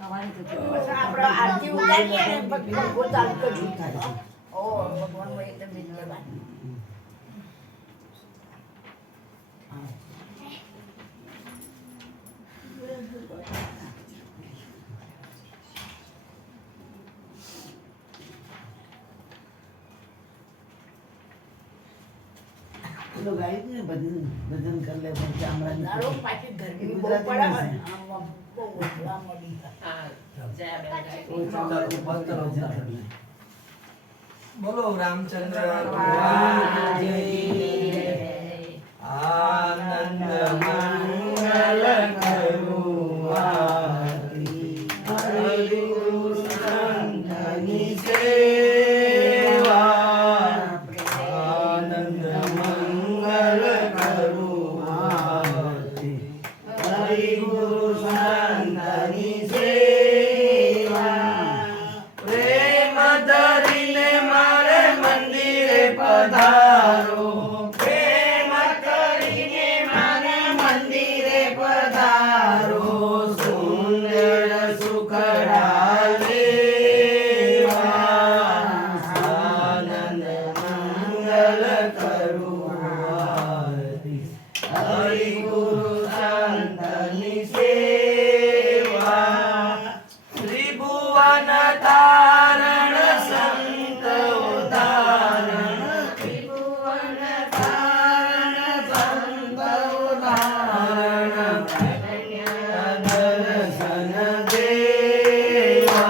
આપણે આરતી ઉતારીએ ને ભગવાન ચાલુ કરી થાય. ઓ ભગવાન હોય તો વિદ્યાવાન. तो गाई ने भजन भजन कर ले पर चामड़ा नारो पाછી ગરમી બહુ પડે ને આમ બહુ ઓછા મળી. હા જય બેન वो चामड़ा को पत्थर भजन कर ले. बोलो रामचंद्र भगवान की जय. आनंद मंगल करुणारी हरि गुरु संतनि सेवा. आनंद मंगल करुणारी हरि गुरु संतनि सेवा. प्रेम धरीने मारे मंदिरे पधारो. प्रेम કરીને મારે મંદિરે પધારો. સુંદર સુખડા લેવા. આનંદ મંગલ કરુણારી હરિ ગુરુ સંતની સેવા. ત્રિભુવન તારણ સંત ઉદાહરણ. ત્રિભુવન તારણ સંત ઉદાહરણ. દર્શન દેવા.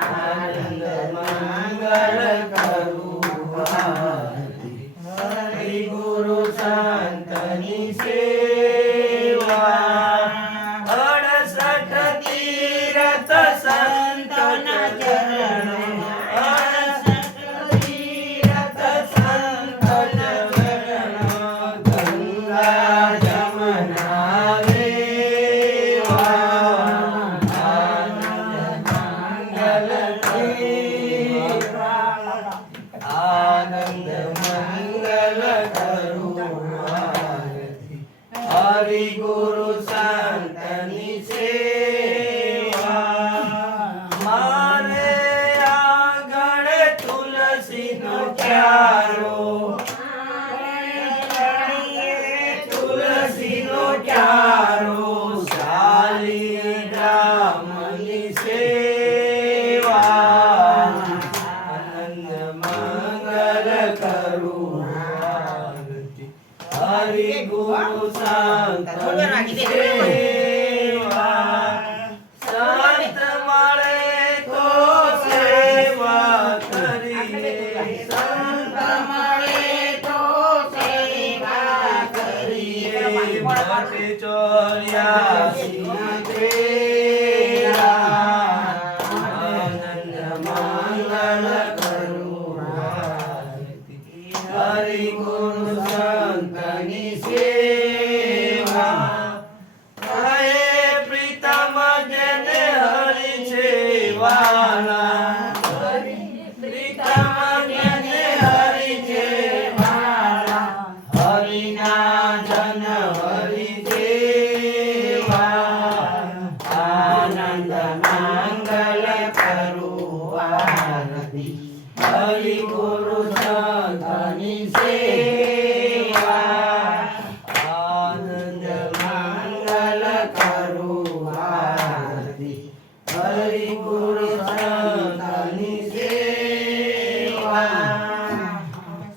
આનંદ મંગલ કરુણારી હરિ ગુરુ સંતની સેવા. 68 તીરથ સંતના ચરણ. 68 તીરથ સંતના ચરણ. ગંગા જમના વેવા. આનંદ મંગલ કરુણારી. આનંદ મંગલ કરુણારી હરિ ગુરુ સંતની સેવા. મારે આગળ તુલસીનો ક્યારો. તુલસીનો ક્યારો. શાલિગ્રામની સેવા. આનંદ મંગલ કરુણારી હરિ ગુરુ સંતની સેવા. સંત મળે તો સેવા કરીએ. સંત મળે તો સેવા કરીએ. માટે 84 ના તેરા. આનંદ મંગલ કરુણારી હરિ ગુરુ સંતની સેવા. હે પ્રીતમ જેને હરિ છે વાલા. પ્રીતમ જેને હરિ છે વાલા. હરિના જન હરિ દેવા. આનંદ મંગલ કરુણારી હરિ ગુરુ સંતની સેવા. આનંદ મંગલ કરુણારી હરિ ગુરુ સંતની સેવા.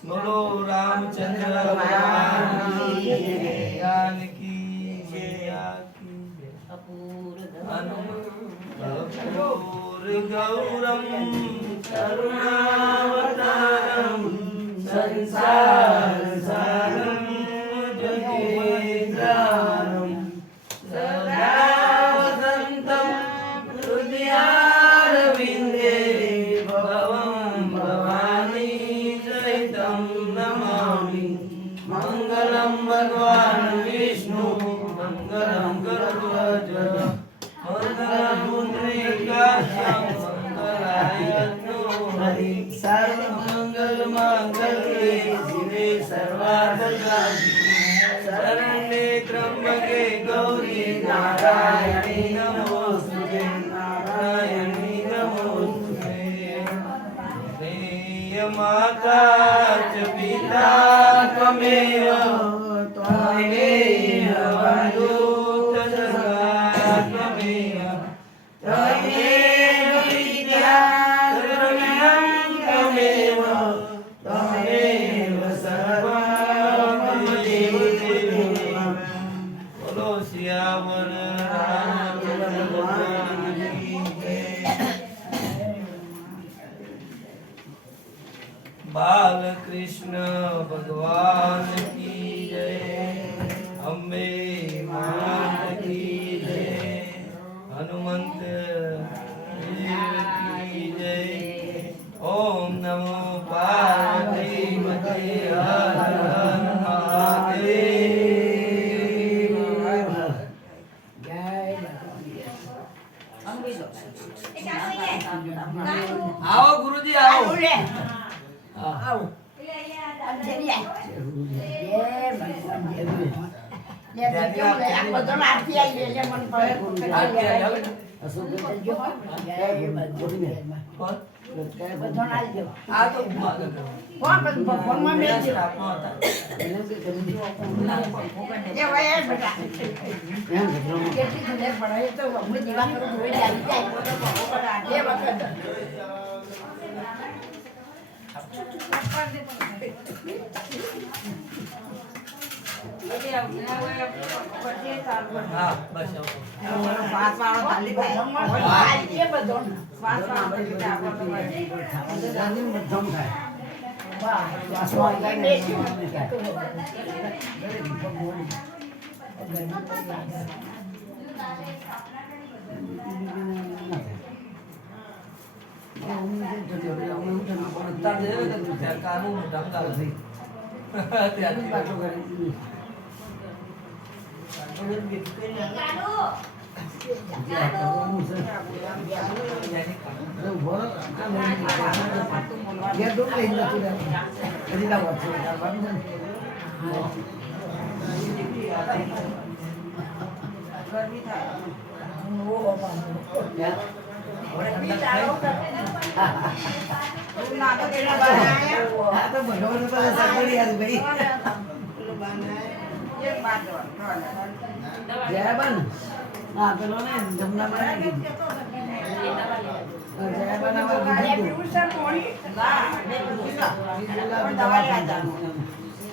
બોલો રામચંદ્ર ભગવાન કી જય. જાનકી मैया की जय. अपूर गौरम करुणावतारम संसार सारम जगेन्द्रारम सदा वसंतम हृदयारविन्दे भवं भवानी चैतं नमामि. मंगलम भगवान विष्णु मंगलम गरुड़ध्वज मंगलम पुंडरीकाक्षं मंगलाय हरि. सर्वमंगल मांगल्ये शिवे सर्वार्थसाधिके शरण्ये त्र्यंबके गौरी नारायणी नमोस्तुते. माता च पिता त्वमेव त्वमेव बन्धुश्च सखा त्वमेव त्वमेव विद्या द्रविणं त्वमेव त्वमेव सर्वं मम देव। बोलो सियावर रामचंद्र भगवान की जय। बाल कृष्ण भगवान की जय। अम्बे मात की जय। हनुमंत देव की जय। ओम नमो पार्वती मते हर हर महादेव। आओ गुरुजी आओ। આવો અંજલિ હા બસ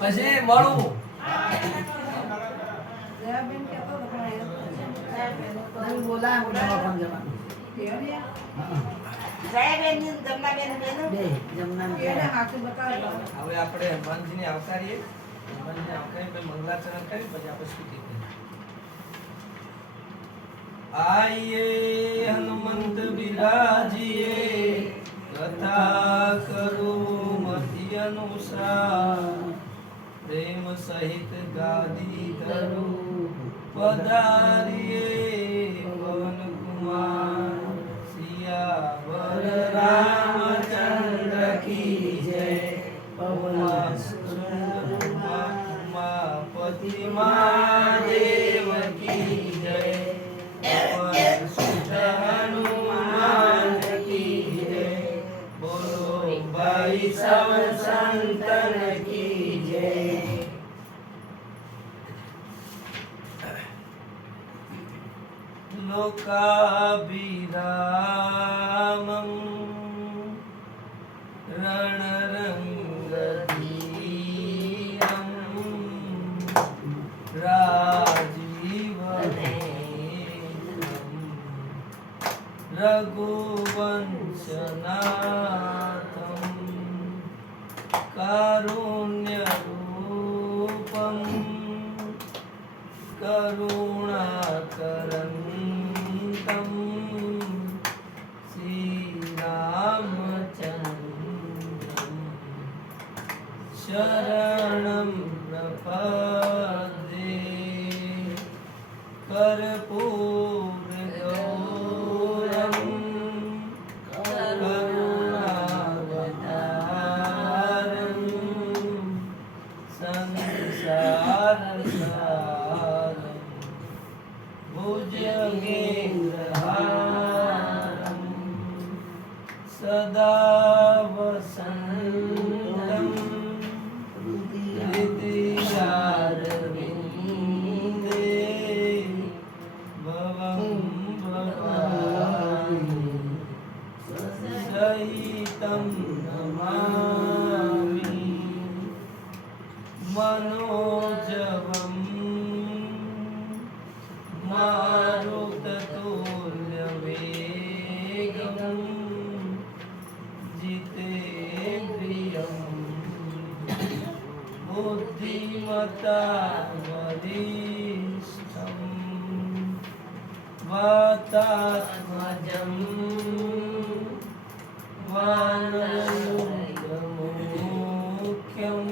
પછી મળું હવે આપણે હનુમાનજીને આવકારીએ. હનુમાનજીને આવકારી પછી મંગલાચરણ કરી પછી આપણે સ્તુતિ કરીએ. आइए हनुमंत बिराजिए कथा करो मति अनुसार प्रेम सहित गादी धरो पधारिए पवन कुमार सियावर रामचंद्र की जय। उमापति महादेव की जय। हनुमान की जय। बोलो भाई सब संतन की जय। लोकाभिरामं रणरंगधीरं रघुवंशनाथं कारुण्यरूपं करुणाकरन्तं श्रीरामचन्द्रं शरणं प्रपद्ये। कर्पूरगौरं करुणावतारं संसारसारं भुजगशयनं सहितं नमामि मनोजवं मारुततुल्यवेगं जितेन्द्रियं बुद्धिमता वरिष्ठं वातात्मजं वानरयूथमुख्यं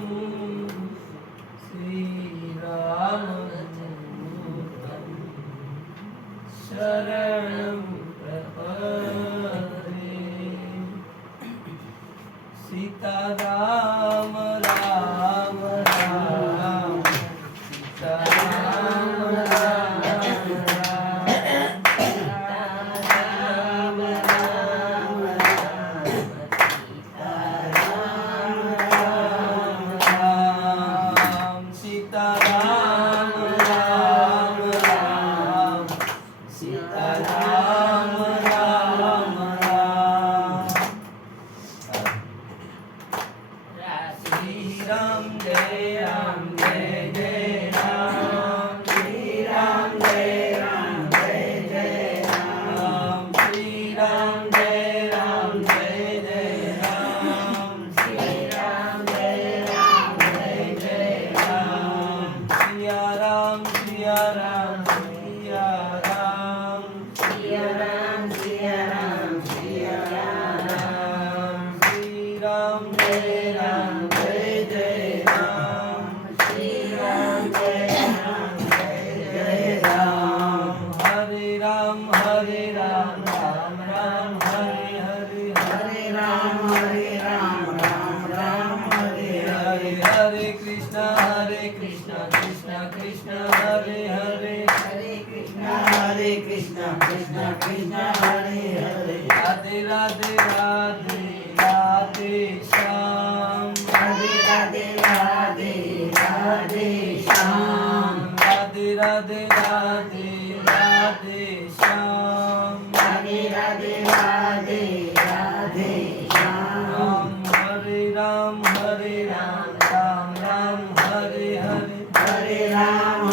श्रीरामदूतं शरणं प्रपद्ये। सीताराम राम राम सीताराम राम राम सीताराम राम राम सीताराम राम राम। श्री राम जय राम जय जय राम श्री राम जय राम जय जय राम श्री राम जय राम जय जय राम श्री राम जय राम जय जय राम सिया राम सिया राम सिया राम सिया राम सिया राम सिया राम श्री राम जय राम जय जय राम श्री राम जय राम जय जय राम हरे राम राम राम हरे हरे हरे राम राम राम हरे हरे हरे कृष्ण कृष्ण कृष्ण हरे हरे हरे कृष्ण कृष्ण कृष्ण हरे हरे राधे राधे राधे राधे श्याम राधे राधे राधे राधे श्याम राधे राधे राधे राधे श्याम राधे राधे राधे राधे श्याम राम राम राम हरे हरे हरे राम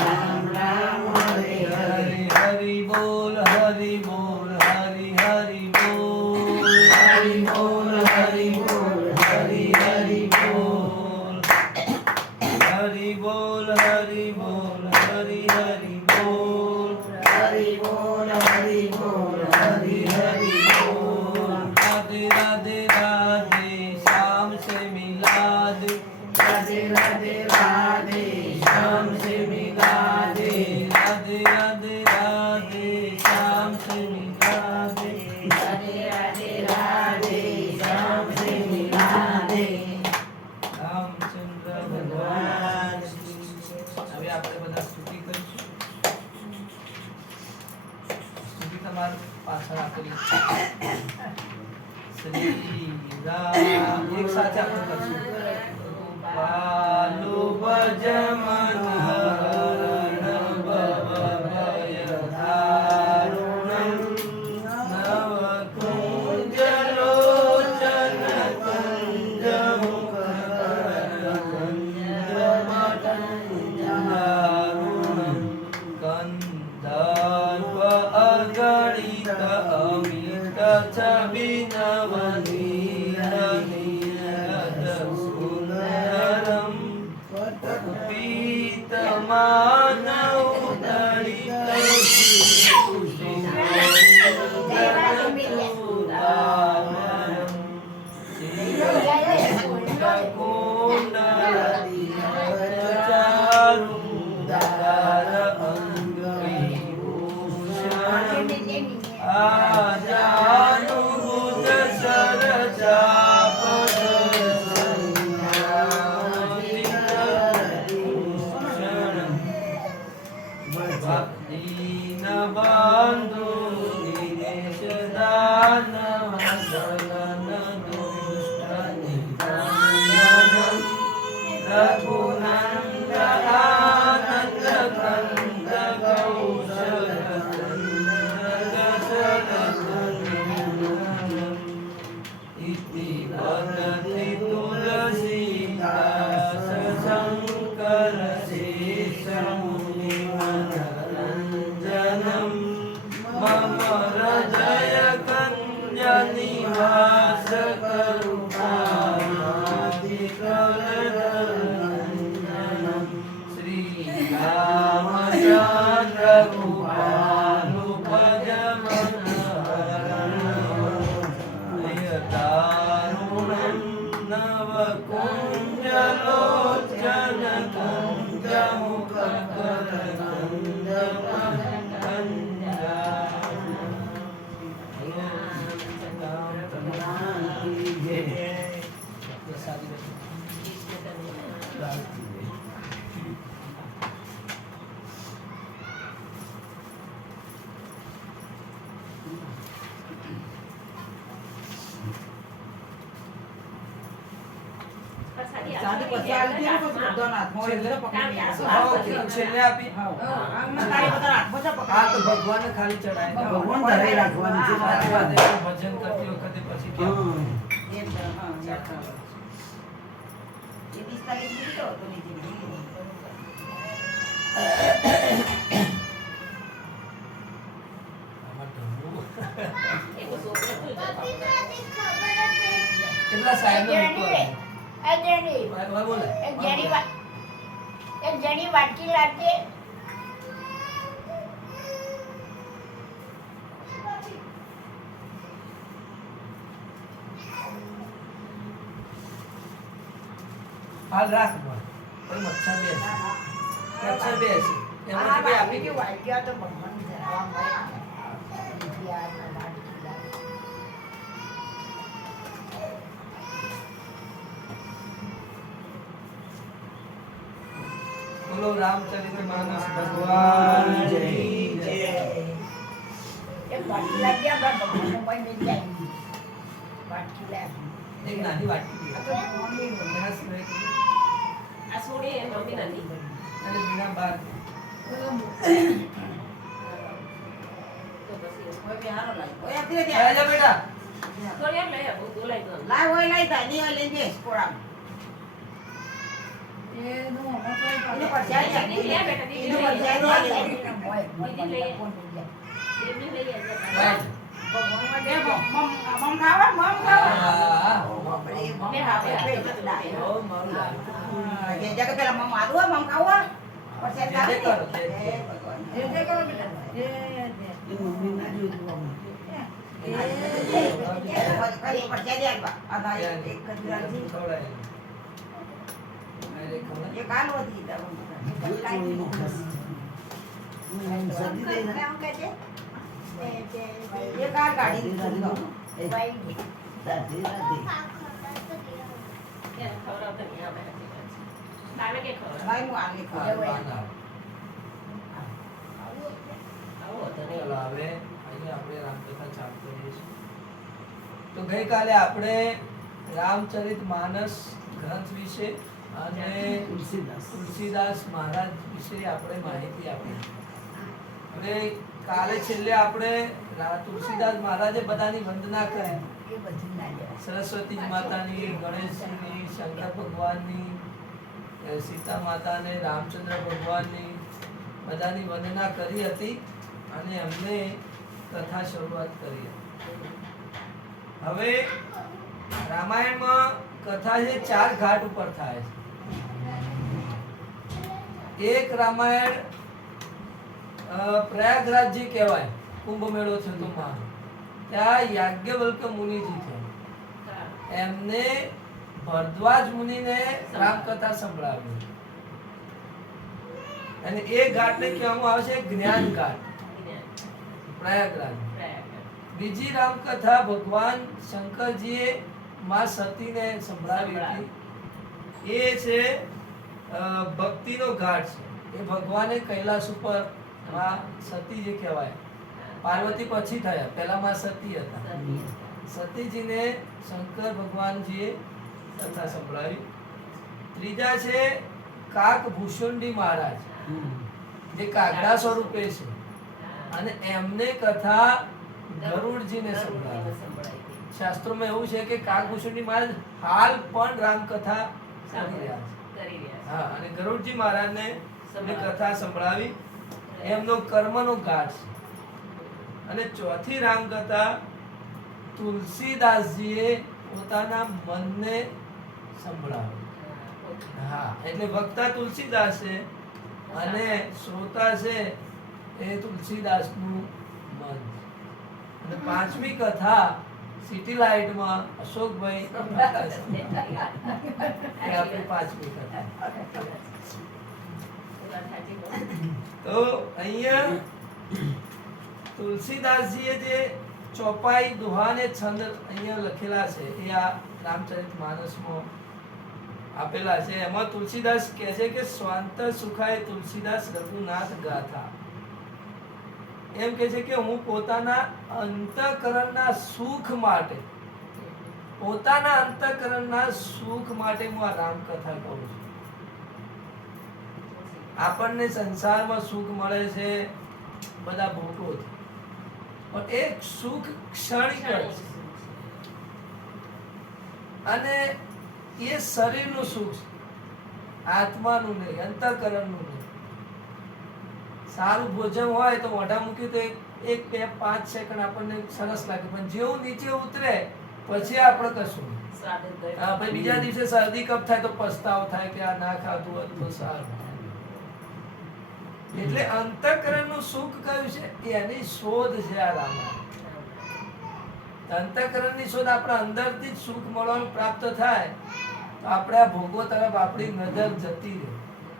राम राम हरे हरे हरि बोल हरि बोल हरि हरि बोल हरि बोल हरि बोल हरि हरि बोल हरि बोल हरि बोल हरि हरि बोल हरि बोल हरि बोल हरि हरि बोल राधे राधे राधे श्याम से मिला दे राधे राधे राधे श्याम से मिला दे राधे राधे राधे श्याम से मिला दे राधे राधे राधे श्याम से मिला दे રામચંદ્ર ભગવાન હવે આપણે બધા સ્તુતિ કરીશું સ્તુતિ તમારી પાછળ આપેલી શ્રી રામ એક સાથે આપણે કરીશું પાલુ ભજ મન હરણ ભવ ભય દારુણમ નવ કુંજ લોચન કંજ મુખ દારુણમ કંદર્પ અગણિત અમિત છબિનવનીરનિરદ સુંદરમ પીતમાનૌદલિત બંધુ દિનેશ દાનવ સલન દુષ્ટ નિધનમ રઘુનંદ આનંદ કંદ કૌશલ મમ હૃદય કન્યા નિવાસ કરુણાધિકલદનંદનમ શ્રી રામચંદ્ર કૃપાલુ ભજ મન હરણમ નવ કુંજલોચન કુંજ મુખ કર સાદી પછી આ લીધી ને પછી બધાના હાથમાં હોય એટલે પકડી લેવાનું. હા, છેલ્લે આપી હા. આમાં તારી બધા હાથમાં જ આ પકડી તો ભગવાનને ખાલી ચડાય ભગવાન ધરાઈ રાખવાની છે. સાચી વાત છે. ભજન કરતી વખતે પછી કેવું? એક હા, એક હા. એ 45 મિનિટ હતો નીચે. આમાં ઢમવું. એવું છોકરું હતું જ કેટલા સાહેબ બોલે એક જણી વાટકી લાવજે. હાલ રાખ પણ. કોઈ મચ્છર બેસ મચ્છર બેસ એમાંથી બે આપી કે દે. વાટકી તો ભગવાન ધરાવવા મળે. બીજી આ વાટકી લાવ. બોલો રામચરિત માનસ ભગવાન કી જય. એક વાટકી લાવજે. આપણા ભગવાનનો કોઈ મિલ જાય. વાટકી લાવ. એક નાની વાટકી આ દે. તો મમ્મી એના સિવાય કીધું. આ છોડી એ મમ્મી નાની અને બીના બાર તો પછી હવે બિહારો લાવી. ઓય આ ધીરે ધીરે. રાજા બેટા થોડી આમ લઈ આવો બોલાઈ દો લાવ ઓય લઈ જા. ની ઓય લઈ બેસ કોળામાં. એનું હમણાં કોઈ એનું પરચાઈ લે. દીદી લે બેટા, દીદી એનું લઈ પરચાઈ લે. લે. દીદી લઈ આવો. એમની લઈ આવજો. રાજ. એ મમ ખાવા મમ ખાવા. હા. બે હા, બે હા. ઓ મારું લાલ. જે જગ્યા પેલા મમ આદુ મમ ખાવા. પરચાઈ જે લાવી કરો, દે. જે. એ ભગવાન. એ કરો બેટા. મમ્મી ના જોયું. પરચાઈ દે આલવા. આ ભાઈ એક કચરાજી. ખવડાય. અરે ખવડાય. એક આલુ હતી તારું. એક આ ગાડી દીધી તો. ત્યારે ખવડાવતા નહીં આવે. તારે કે ખવડાવ ભાઈ હું આલી હા, ખાવા. બાના. આવો તો નહીં. ચાલો હવે અહીંયા આપણે રામકથા ચાલુ કરીએ છીએ. તો ગઈકાલે આપણે રામચરિત માનસ ગ્રંથ વિશે અને તુલસીદાસ મહારાજ વિશે આપણે માહિતી આપી. હવે કાલે છેલ્લે આપણે તુલસીદાસ મહારાજે બધાની વંદના કરી. સરસ્વતી માતાની, ગણેશજીની, શંકર ભગવાનની, સીતા માતાને, રામચંદ્ર ભગવાનની બધાની વંદના કરી હતી અને એમને કથા શરૂઆત કરી હતી. હવે રામાયણમાં કથા છે 4 ઘાટ ઉપર થાય છે. એક રામાયણ પ્રયાગરાજ જે કહેવાય, કુંભ મેળો છે તો માં ત્યાં યાજ્ઞવલ્ક મુનિજી છે. હા. એમને ભરદ્વાજ મુનિને રામકથા સંભળાવી અને એ ઘાટને કહેવામાં આવે છે જ્ઞાન ઘાટ, પ્રયાગરાજ. બીજી રામકથા ભગવાન શંકરજીએ માં સતીને સંભળાવી હતી. એ છે ભક્તિનો ઘાટ છે. એ ભગવાને કૈલાસ ઉપર માં સતી જે કહેવાય, પાર્વતી પછી થયા, પહેલા માં સતી હતા. સતીજીને શંકર ભગવાનજીએ કથા સંભળાવી. ત્રીજા છે કાકભૂષુંડી મહારાજ, જે કાગડા સ્વરૂપે છે અને એમને કથા ગરુડજીને સંભળાવી. શાસ્ત્રોમાં એવું છે કે કાકભૂષુંડી મહારાજ હાલ પણ રામકથા કરી રહ્યા છે. હા, અને ગરુડજી મહારાજને એમને કથા સંભળાવી. એમનો કર્મનો ઘાટ છે. અને ચોથી રામકથા તુલસીદાસજીએ પોતાના મનને સંભળાવ્યું. હા, એટલે વક્તા તુલસીદાસ છે અને શ્રોતા છે એ તુલસીદાસનું મન. અને પાંચમી કથા સિટી લાઇટમાં અશોકભાઈ એ આપણી પાંચમી કથા. તો અહીંયા તુલસીદાસજીએ જે ચોપાઈ દુહાને છંદ અહીંયા લખેલા છે એ આ રામચરિતમાનસમાં આપેલા છે. એમાં તુલસીદાસ કહે છે કે સ્વાંત સુખાય તુલસીદાસ રઘુનાથ ગાથા. એમ કહે છે કે હું પોતાના અંતઃકરણના સુખ માટે હું આ રામકથા કહું છું. આપણને સંસારમાં સુખ મળે છે બધા ભોગોથી, પણ એક સુખ ક્ષણિક જ છે અને એ શરીરનું સુખ છે, આત્માનું નહીં, અંતઃકરણનું નહીં. સારું ભોજન હોય તો મોઢા મૂકી તો એક બે 5 સેકન્ડ આપણને સરસ લાગે, પણ જેવું નીચે ઉતરે પછી આપણે કશું નહીં. પછી બીજા દિવસે શરદી કફ થાય તો પસ્તાવો થાય કે આ ના ખાધું હોત તો સારું. એટલે અંતઃકરણનું સુખ કયું છે એની શોધ છે આ રામાયણ. અંતઃકરણની શોધ આપણા અંદરથી જ સુખ મળવાનું પ્રાપ્ત થાય તો આપણે આ ભોગો તરફ આપણી નજર જતી રહે,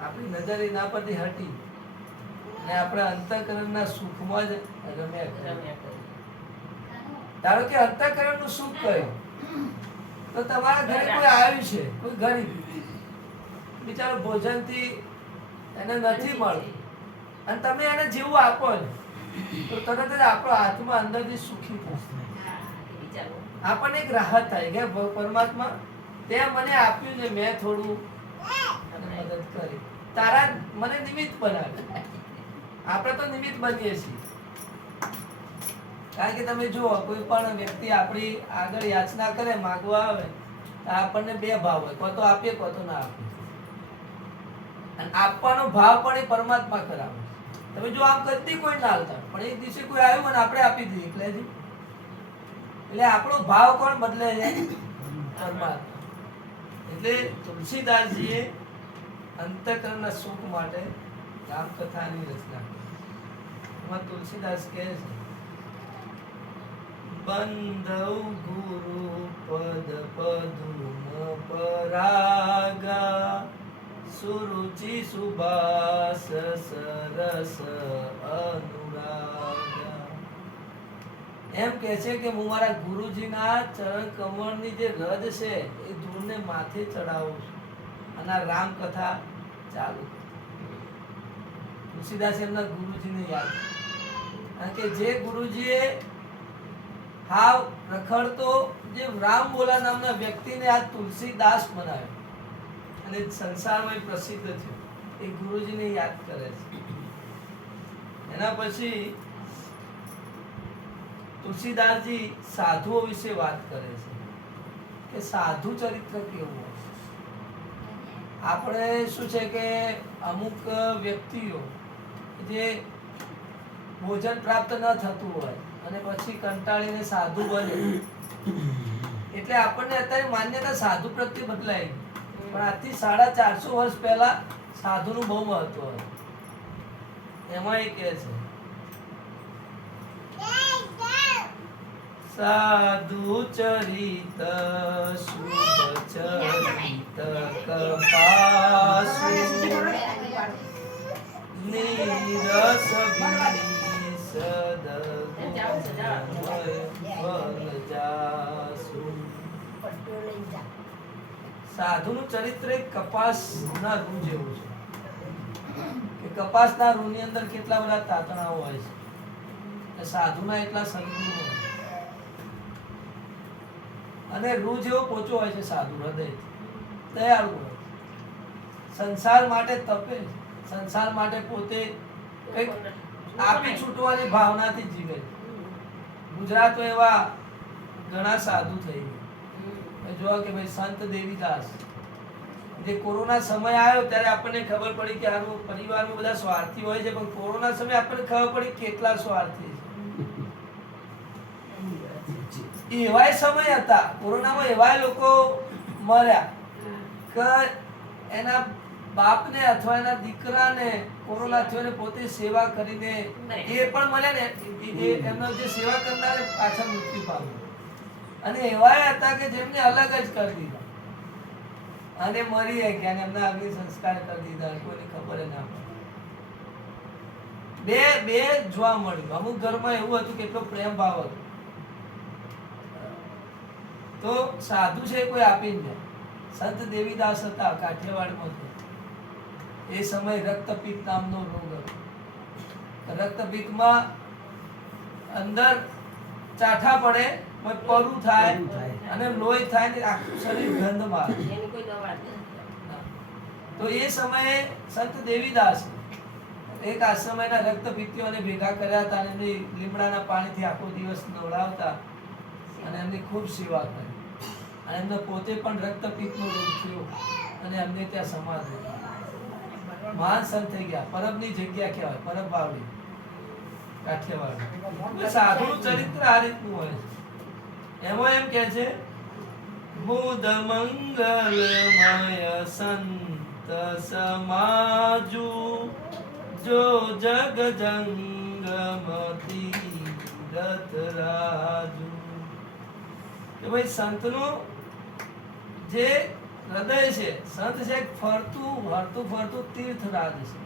આપણી નજર એના પરથી હટી અને આપણે અંતઃકરણના સુખમાં જ રમ્યા કરીએ. ધારો કે અંતઃકરણનું સુખ કયું, તો તમારા ઘરે કોઈ આવ્યું છે, કોઈ ગરીબ બિચારો ભોજનથી એને નથી મળતું અને તમે એને જેવું આપો તો તરત જ આપણો આત્મા અંદરથી સુખી થશે. આપણને એક રાહત થાય કે પરમાત્મા તે મને આપ્યું ને મેં થોડું મદદ કરી, તારા મને નિમિત્ત બનાવ્યું. આપણે તો નિમિત્ત બનીએ છીએ. કારણ કે તમે જુઓ કોઈ પણ વ્યક્તિ આપણી આગળ યાચના કરે, માંગવા આવે તો આપણને બે ભાવ હોય, કો તો આપીએ કો તો ના આપીએ. અને આપવાનો ભાવ પણ એ પરમાત્મા કરાવે. તમે જો આમ કદી કોઈ ના હાલતા, પણ એક દિવસે કોઈ આવ્યું અને આપણે આપી દઈએ એટલે આપણો ભાવ કોણ બદલે છે? પરમાત્મા. એટલે તુલસીદાસજીએ અંતઃકરણના સુખ માટે રામકથાની રચના કરી. એમાં તુલસીદાસ કહે છે, બંધૌ ગુરુ પદ પદુમ પરાગા સુરુચિ સુભાસ સરસ અનુરાગા. એમ કહે છે કે હું મારા ગુરુજીના ચરણ કમળની જે રજ છે એ ધૂળને માથે ચડાવું છું અને આ રામકથા ચાલુ. તુલસીદાસ એમના ગુરુજીને યાદ, કારણ કે જે ગુરુજીએ હાવ રખડતો જે રામ બોલા નામના વ્યક્તિને આ તુલસીદાસ બનાવ્યો અને સંસારમાં પ્રસિદ્ધ થયો, એ ગુરુજીને યાદ કરે છે. એના પછી તુલસીદાસજી સાધુઓ વિશે વાત કરે છે કે સાધુ ચરિત્ર કેવું હોય. આપણે શું છે કે અમુક વ્યક્તિઓ જે ભોજન પ્રાપ્ત ન થતું હોય અને પછી કંટાળીને સાધુ બને, એટલે આપણને અત્યારે માન્યતા સાધુ પ્રત્યે બદલાઈ, પણ આજથી 450 વર્ષ પહેલા સાધુનું બહુ મહત્વ હતું. એમાં એ કહે છે, સાધુ ચરિત શુભ ચરિત કપાસુ નીરસ સાધુનું ચરિત્ર એક કપાસના રૂ જેવું છે કે કપાસના રૂની અંદર કેટલા બધા તાતણાઓ હોય છે, સાધુના એટલા સદગુણો હોય અને રૂ જેવો પોચો હોય છે. સાધુ હૃદય દયાળુ હોય, સંસાર માટે તપે, સંસાર માટે પોતે કંઈક આપી છૂટવાની ભાવનાથી જીવે. ગુજરાતમાં એવા ઘણા સાધુ થઈ ગયા. જોવા કે ભાઈ સંત દેવીદાસ, જે કોરોના સમય આવ્યો ત્યારે આપણને ખબર પડી કે આનો પરિવારમાં બધા સ્વાર્થી હોય છે, પણ કોરોના સમયે આપણને ખબર પડી કેટલા સ્વાર્થી છે. એવાય સમય હતા કોરોનામાં, એવાય લોકો મર્યા કે એના બાપને અથવા એના દીકરાને કોરોના થયો ને પોતે સેવા કરીને એ પણ મળ્યા ને, એમનો જે સેવા કરનાર પાછા મૃત્યુ પામ્યો. અને એવાય હતા કે જેમને અલગ જ કરી દીધા અને મરી ગયા અને એમના અગ્નિ સંસ્કાર કરી દીધા, કોઈને ખબર ના પડે. બે જોવા મળ્યું. અમુક ઘરમાં એવું હતું કેટલો પ્રેમ ભાવ હતો. તો સાધુ છે કોઈ આપી જ સંત દેવીદાસ હતા કાઠિયાવાડમાં. એ સમય રક્તપિત્ત નામનો રોગ હતો. રક્તપિત્તમાં અંદર ચાઠા પડે, પરું થાય અને લોહી થાય ને આખું શરીર ગંધ મારે. એની કોઈ દવા નથી. તો એ સમયે સંત દેવીદાસ એક આશ્રમના રક્તપિત્તીઓને ભેગા કર્યા હતા અને એમની લીમડાના પાણીથી આખો દિવસ નવડાવતા અને એમની ખૂબ સેવા કરી. અને એમને પોતે પણ રક્તપિત્તનો રોગ થયો અને એમને ત્યાં સમાધિ. મહાન સંત થઈ ગયા. પરબની જગ્યા કહેવાય, પરબ બાવડી કાઠિયાવાડ. સાધુનું ચરિત્ર આ રીતનું હોય છે. એમાં એમ કે છે મુદ મંગલમય સંત સમાજુ જો જગ જંગમતી રત રાજુ. કે ભાઈ સંતનું જે હૃદય છે, સંત છે ફરતું તીર્થરાજ છે.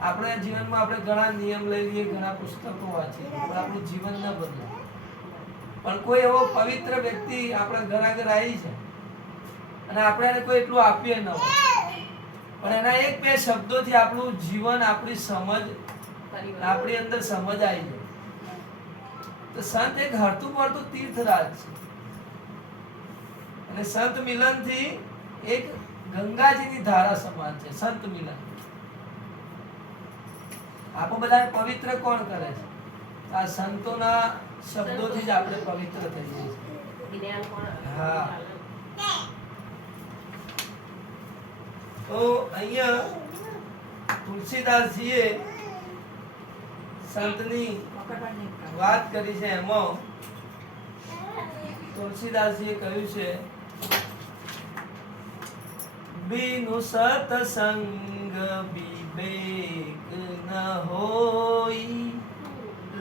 આપણે જીવનમાં આપણે ઘણા નિયમ લઈ લઈએ, ઘણા પુસ્તકો વાંચીએ, પણ આપણું જીવન ન બદલે. પણ કોઈ એવો પવિત્ર વ્યક્તિ આપણા ઘર આગળ આવી છે અને આપણે એને કોઈ એટલું આપીએ ન હોય, પણ એના એક બે શબ્દોથી આપણું જીવન, આપણી સમજ, આપણી અંદર સમજ આવી જાય. તો સંત એક હરતું ફરતું તીર્થરાજ છે. અને સંત મિલનથી એક ગંગાજીની ધારા સમાન છે. સંત મિલન આપણે બધાને પવિત્ર કોણ કરે છે? આ સંતોના શબ્દોથી જ આપણે પવિત્ર થઈ જઈએ છીએ. હા. તો અહીંયા તુલસીદાસજીએ સંતની વાત કરી છે. એમાં તુલસીદાસજીએ કહ્યું છે બીનુ સતસંગ વિવેક ન હોઈ,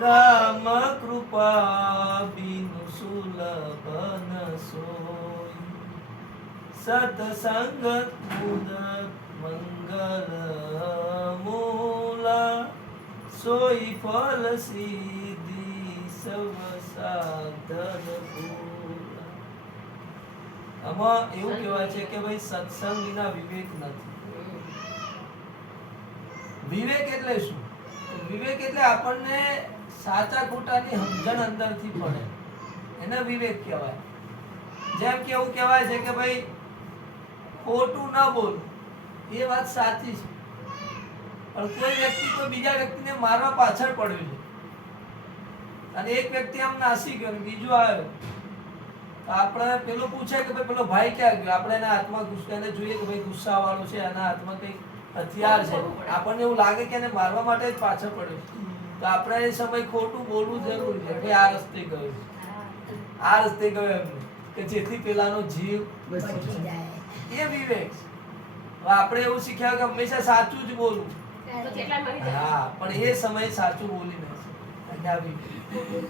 રામ કૃપા બીનુ સુલભ ન સોઈ. સતસંગ મુદ મંગલ મૂલા, સોઈ ફલ સિદ્ધિ સવ સાધન ભૂલા. આમાં એવું કહેવાય છે કે ભાઈ સત્સંગ વિના વિવેક નથી. વિવેક એટલે શું? વિવેક એટલે આપણને સાચા ખોટાની સમજણ અંદરથી પડે, એને વિવેક કહેવાય. જેમ કે એવું કહેવાય છે કે ભાઈ ખોટું ન બોલ, એ વાત સાચી છે, પણ કોઈ વ્યક્તિ કોઈ બીજા વ્યક્તિને મારવા પાછળ પડ્યું છે અને એક વ્યક્તિ આમ નાસી ગયો, બીજો આવ્યો, તો આપણે પેલો પૂછે કે ભાઈ પેલો ભાઈ ક્યાં ગયો? આપણે એના હાથમાં એને જોઈએ કે ભાઈ ગુસ્સા વાળો છે, એના હાથમાં કઈ હથિયાર છે, આપણને એવું લાગે કે એને મારવા માટે જ પાછળ પડ્યો, તો આપણે એ સમય ખોટું બોલવું જરૂરી છે કે આ રસ્તે ગયો, આ રસ્તે ગયો એમને, કે જેથી પેલાનો જીવ બચી જાય. એ વિવેક છે. આપણે એવું શીખ્યા કે હંમેશા સાચું જ બોલવું. હા, પણ એ સમય સાચું બોલી નથી.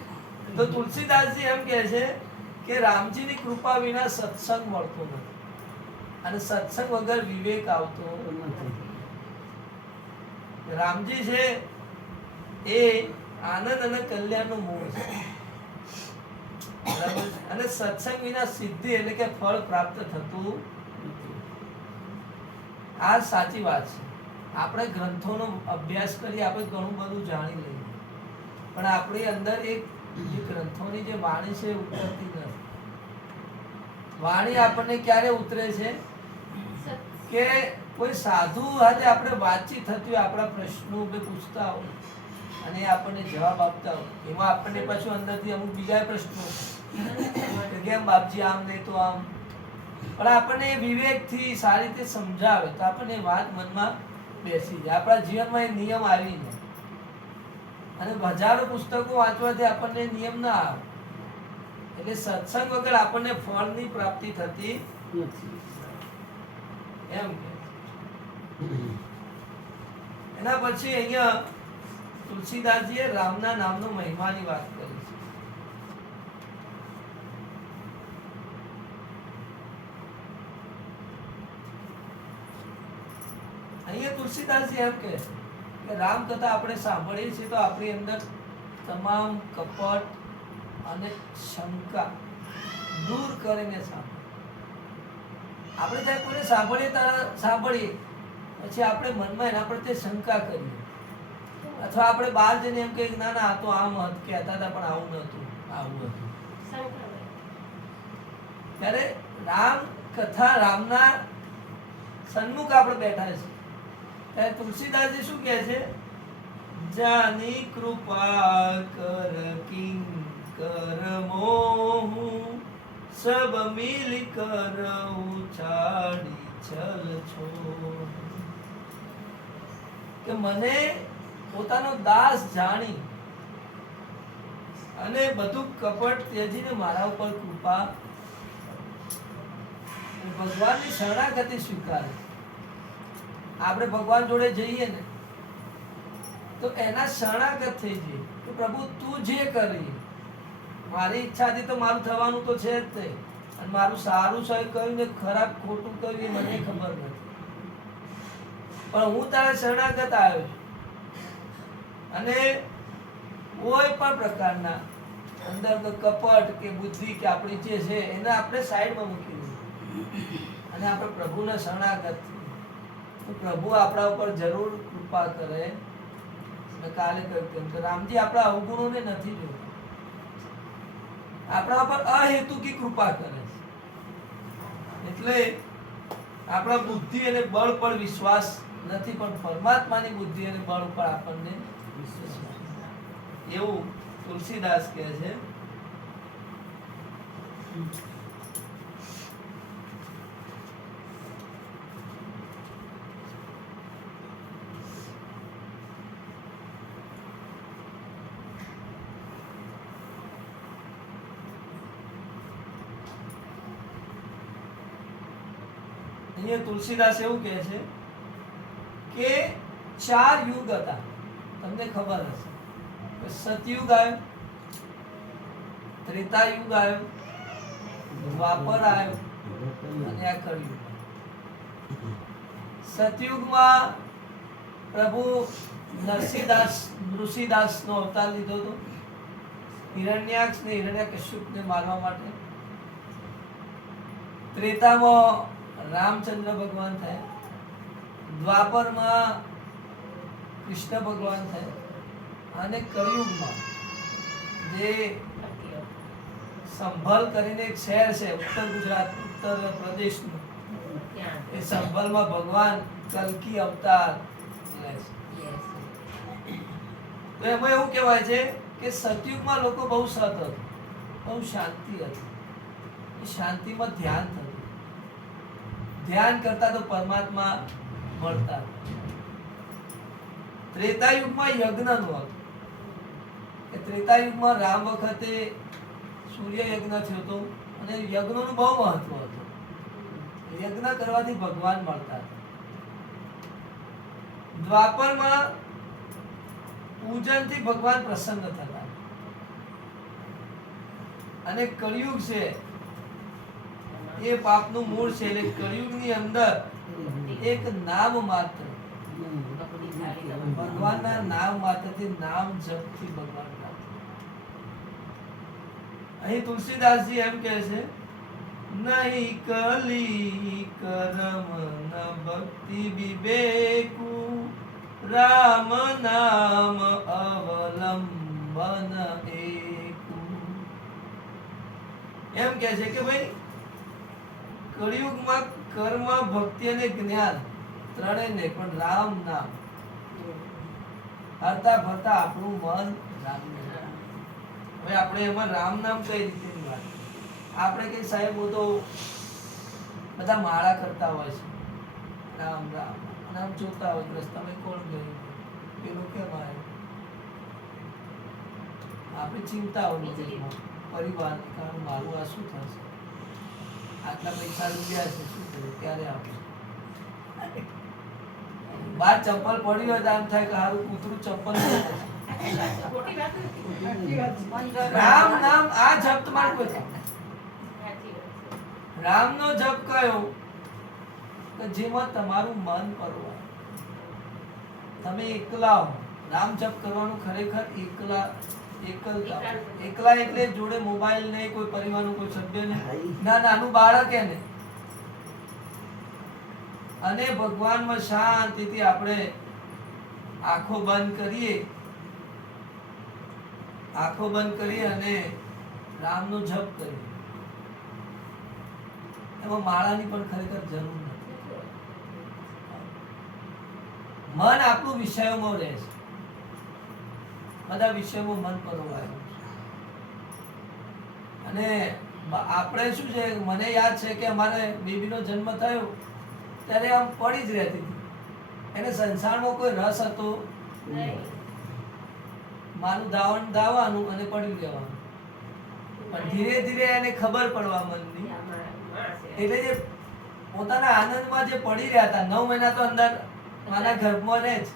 તો તુલસીદાસજી એમ કહે છે કે રામજીની કૃપા વિના સત્સંગ મળતો નથી અને સત્સંગ વગર વિવેક આવતો નથી. રામજી છે એ આનંદ અને કલ્યાણનું મૂળ છે, બરાબર? અને સત્સંગ વિના સિદ્ધિ એટલે કે ફળ પ્રાપ્ત થતું નથી. આ સાચી વાત છે. આપણે ગ્રંથોનો અભ્યાસ કરી, આપણે ઘણું બધું જાણી લઈએ, પણ આપણી અંદર એક જે ગ્રંથોની જે વાણી છે ઉતરતી નથી. વાણી આપણને ક્યારે ઉતરે છે કે કોઈ સાધુ સાથે આપણે વાતચીત થતી હોય, આપણા પ્રશ્નો પૂછતા હોય અને આપણને જવાબ આપતા હોય, એમાં આપણને પાછું અંદરથી અમુક બીજા પ્રશ્નો કે કેમ બાપજી આમ નહીં તો આમ, પણ આપણને વિવેકથી સારી રીતે સમજાવે તો આપણને વાત મનમાં બેસી જાય. આપણા જીવનમાં એ નિયમ આવી જાય. અને હજારો પુસ્તકો વાંચવાથી આપણને નિયમ ના આવે. એટલે સત્સંગ વગર આપણને ફળની પ્રાપ્તિ થતી નથી. એમ કે. એના પછી અહીંયા તુલસીદાસજીએ રામના નામનો મહિમાની વાત કરી છે. અહીંયા તુલસીદાસજી એમ કે રામ કથા આપણે સાંભળીએ છીએ તો આપણી અંદર તમામ કપટ અને શંકા દૂર કરીને સાંભળીએ. આપણે જ્યારે કોઈને સાંભળીએ પછી આપણે મનમાં એના પ્રત્યે શંકા કરીએ, અથવા આપણે બહાર જઈને એમ કહીએ ના ના આ તો આમ કહેતા હતા પણ આવું નહોતું, આવું હતું. ત્યારે રામ કથા રામના સન્મુખ આપણે બેઠા છે ત્યારે તુલસીદાસજી શું કહે છે? જાની કૃપા કર કિંકર મોહુ સબ મિલ કર ઉછાડી છલ છો. કે મને પોતાનો દાસ જાણી અને બધું કપટ ત્યજીને મારા ઉપર કૃપા, ભગવાનની શરણાગતિ સ્વીકારે. આપણે ભગવાન જોડે જઈએ ને તો એના શરણાગત થઈ જઈએ કે પ્રભુ તું જે કરી, મારી ઈચ્છાથી તો મારું થવાનું તો છે જ તે, અને મારું સારું છે કહ્યું ને ખરાબ ખોટું કહ્યું એ મને ખબર નથી, પણ હું તારા શરણાગત આવ્યો અને કોઈ પણ પ્રકારના અંદર કપટ કે બુદ્ધિ કે આપણી જે છે એને આપણે સાઈડમાં મૂકી દીધી અને આપણે પ્રભુના શરણાગત તો પ્રભુ આપણા ઉપર જરૂર કૃપા કરે. કાલે કહ્યું કે રામજી આપણા અવગુણોને નથી જોતા, આપણા ઉપર અહેતુકી કૃપા કરે છે. એટલે આપણા બુદ્ધિ અને બળ પર વિશ્વાસ નથી, પણ પરમાત્માની બુદ્ધિ અને બળ ઉપર આપણને વિશ્વાસ, એવું તુલસીદાસ કહે છે. અહીંયા તુલસીદાસ એવું કહે છે કે 4 યુગ હતા. તમને ખબર હશે સતયુગ આવ્યો, ત્રેતાયુગ આવ્યો, દ્વાપર આવ્યો અને આ કળિયુગ. સતયુગમાં પ્રભુ નરસિંહદાસ નો અવતાર લીધો હતો હિરણ્યાક્ષ ને હિરણ્યકશ્યપ ને મારવા માટે. ત્રેતામાં રામચંદ્ર ભગવાન થયા, દ્વાપરમાં કૃષ્ણ ભગવાન થયા અને કળિયુગમાં જે સંભલ કરીને એક શહેર છે ઉત્તર ગુજરાત ઉત્તર પ્રદેશનું, એ સંભલમાં ભગવાન કલ્કી અવતાર લે છે. તો એમાં એવું કહેવાય છે કે સતયુગમાં લોકો બહુ સત હતું, બહુ શાંતિ હતી, એ શાંતિમાં ધ્યાન થતું, ધ્યાન કરતા તો પરમાત્મા મળતા. ત્રેતાયુગમાં યજ્ઞ નું હતું કે ત્રેતાયુગમાં રામ વખતે સૂર્ય યજ્ઞ થયો હતો અને યજ્ઞનું બહુ મહત્વ હતું. યજ્ઞ કરવાથી ભગવાન મળતા. દ્વાપરમાં પૂજનથી ભગવાન પ્રસન્ન થતા અને કળિયુગ છે એ પાપનું મૂળ છે. એટલે કળિયુગની અંદર એક નામ માત્ર ભગવાનના નામ માત્રથી નામ જપથી ભગવાન પ્રાપ્ત. અહીં તુલસીદાસજી એમ કહે છે નહીં કલી કરમ ન ભક્તિ વિવેકુ રામ નામ અવલંબન એકુ. એમ કહે છે કે ભાઈ કળિયુગમાં કર્મ ભક્તિ અને જ્ઞાન ત્રણેય નહીં, પણ રામ નામ હરતા ફરતા આપણું મન રામ. હવે આપણે એમાં રામ નામ કઈ રીતે વાત? આપણે કઈ સાહેબ તો બધા માળા કરતા હોય છે રામ રામ, અને આમ જોતા હોય રસ્તામાં કોણ ગયું પેલું કેમ આવ્યું, આપણી ચિંતાઓ પરિવાર કારણ મારું આ શું થશે, આટલા પૈસા રૂપિયા છે શું થશે, ક્યારે આપશે. બાર ચપ્પલ પડી હોય તો આમ થાય કે હારું કૂતરું ચપ્પલ ખોટી વાત નથી. રામ નામ આ જપ તમારે કોઈ કામ. સાચી વાત છે. રામનો જપ કયો કે જેમાં તમારું મન પરવાય, તમે એકલા હો. નામ જપ કરવાનું ખરેખર એકલતા. એકલા એટલે જોડે મોબાઈલ નહીં, કોઈ પરિવારનું કોઈ સભ્ય નહીં, ના નાનું બાળક હે ને, અને ભગવાનમાં શાંતિથી આપણે આંખો બંધ કરીએ અને રામનો જપ કરીએ. એમાં માળાની પણ ખરેખર જરૂર નથી. મન આપણું વિષયોમાં રહે છે, બધા વિષયોમાં મન પરોવાયેલું છે. અને આપણે શું છે, મને યાદ છે કે અમારે બેબીનો જન્મ થયો ત્યારે આમ પડી જ રહેતી હતી. એને સંસારમાં કોઈ રસ હતો નહીં. માનું દાવાનું અને પડી રહેવાનું. પણ ધીરે ધીરે એને ખબર પડવા માંડી. એટલે જે પોતાના આનંદમાં જે પડી રહ્યા હતા 9 મહિના તો અંદર માના ગર્ભમાં રહે જ,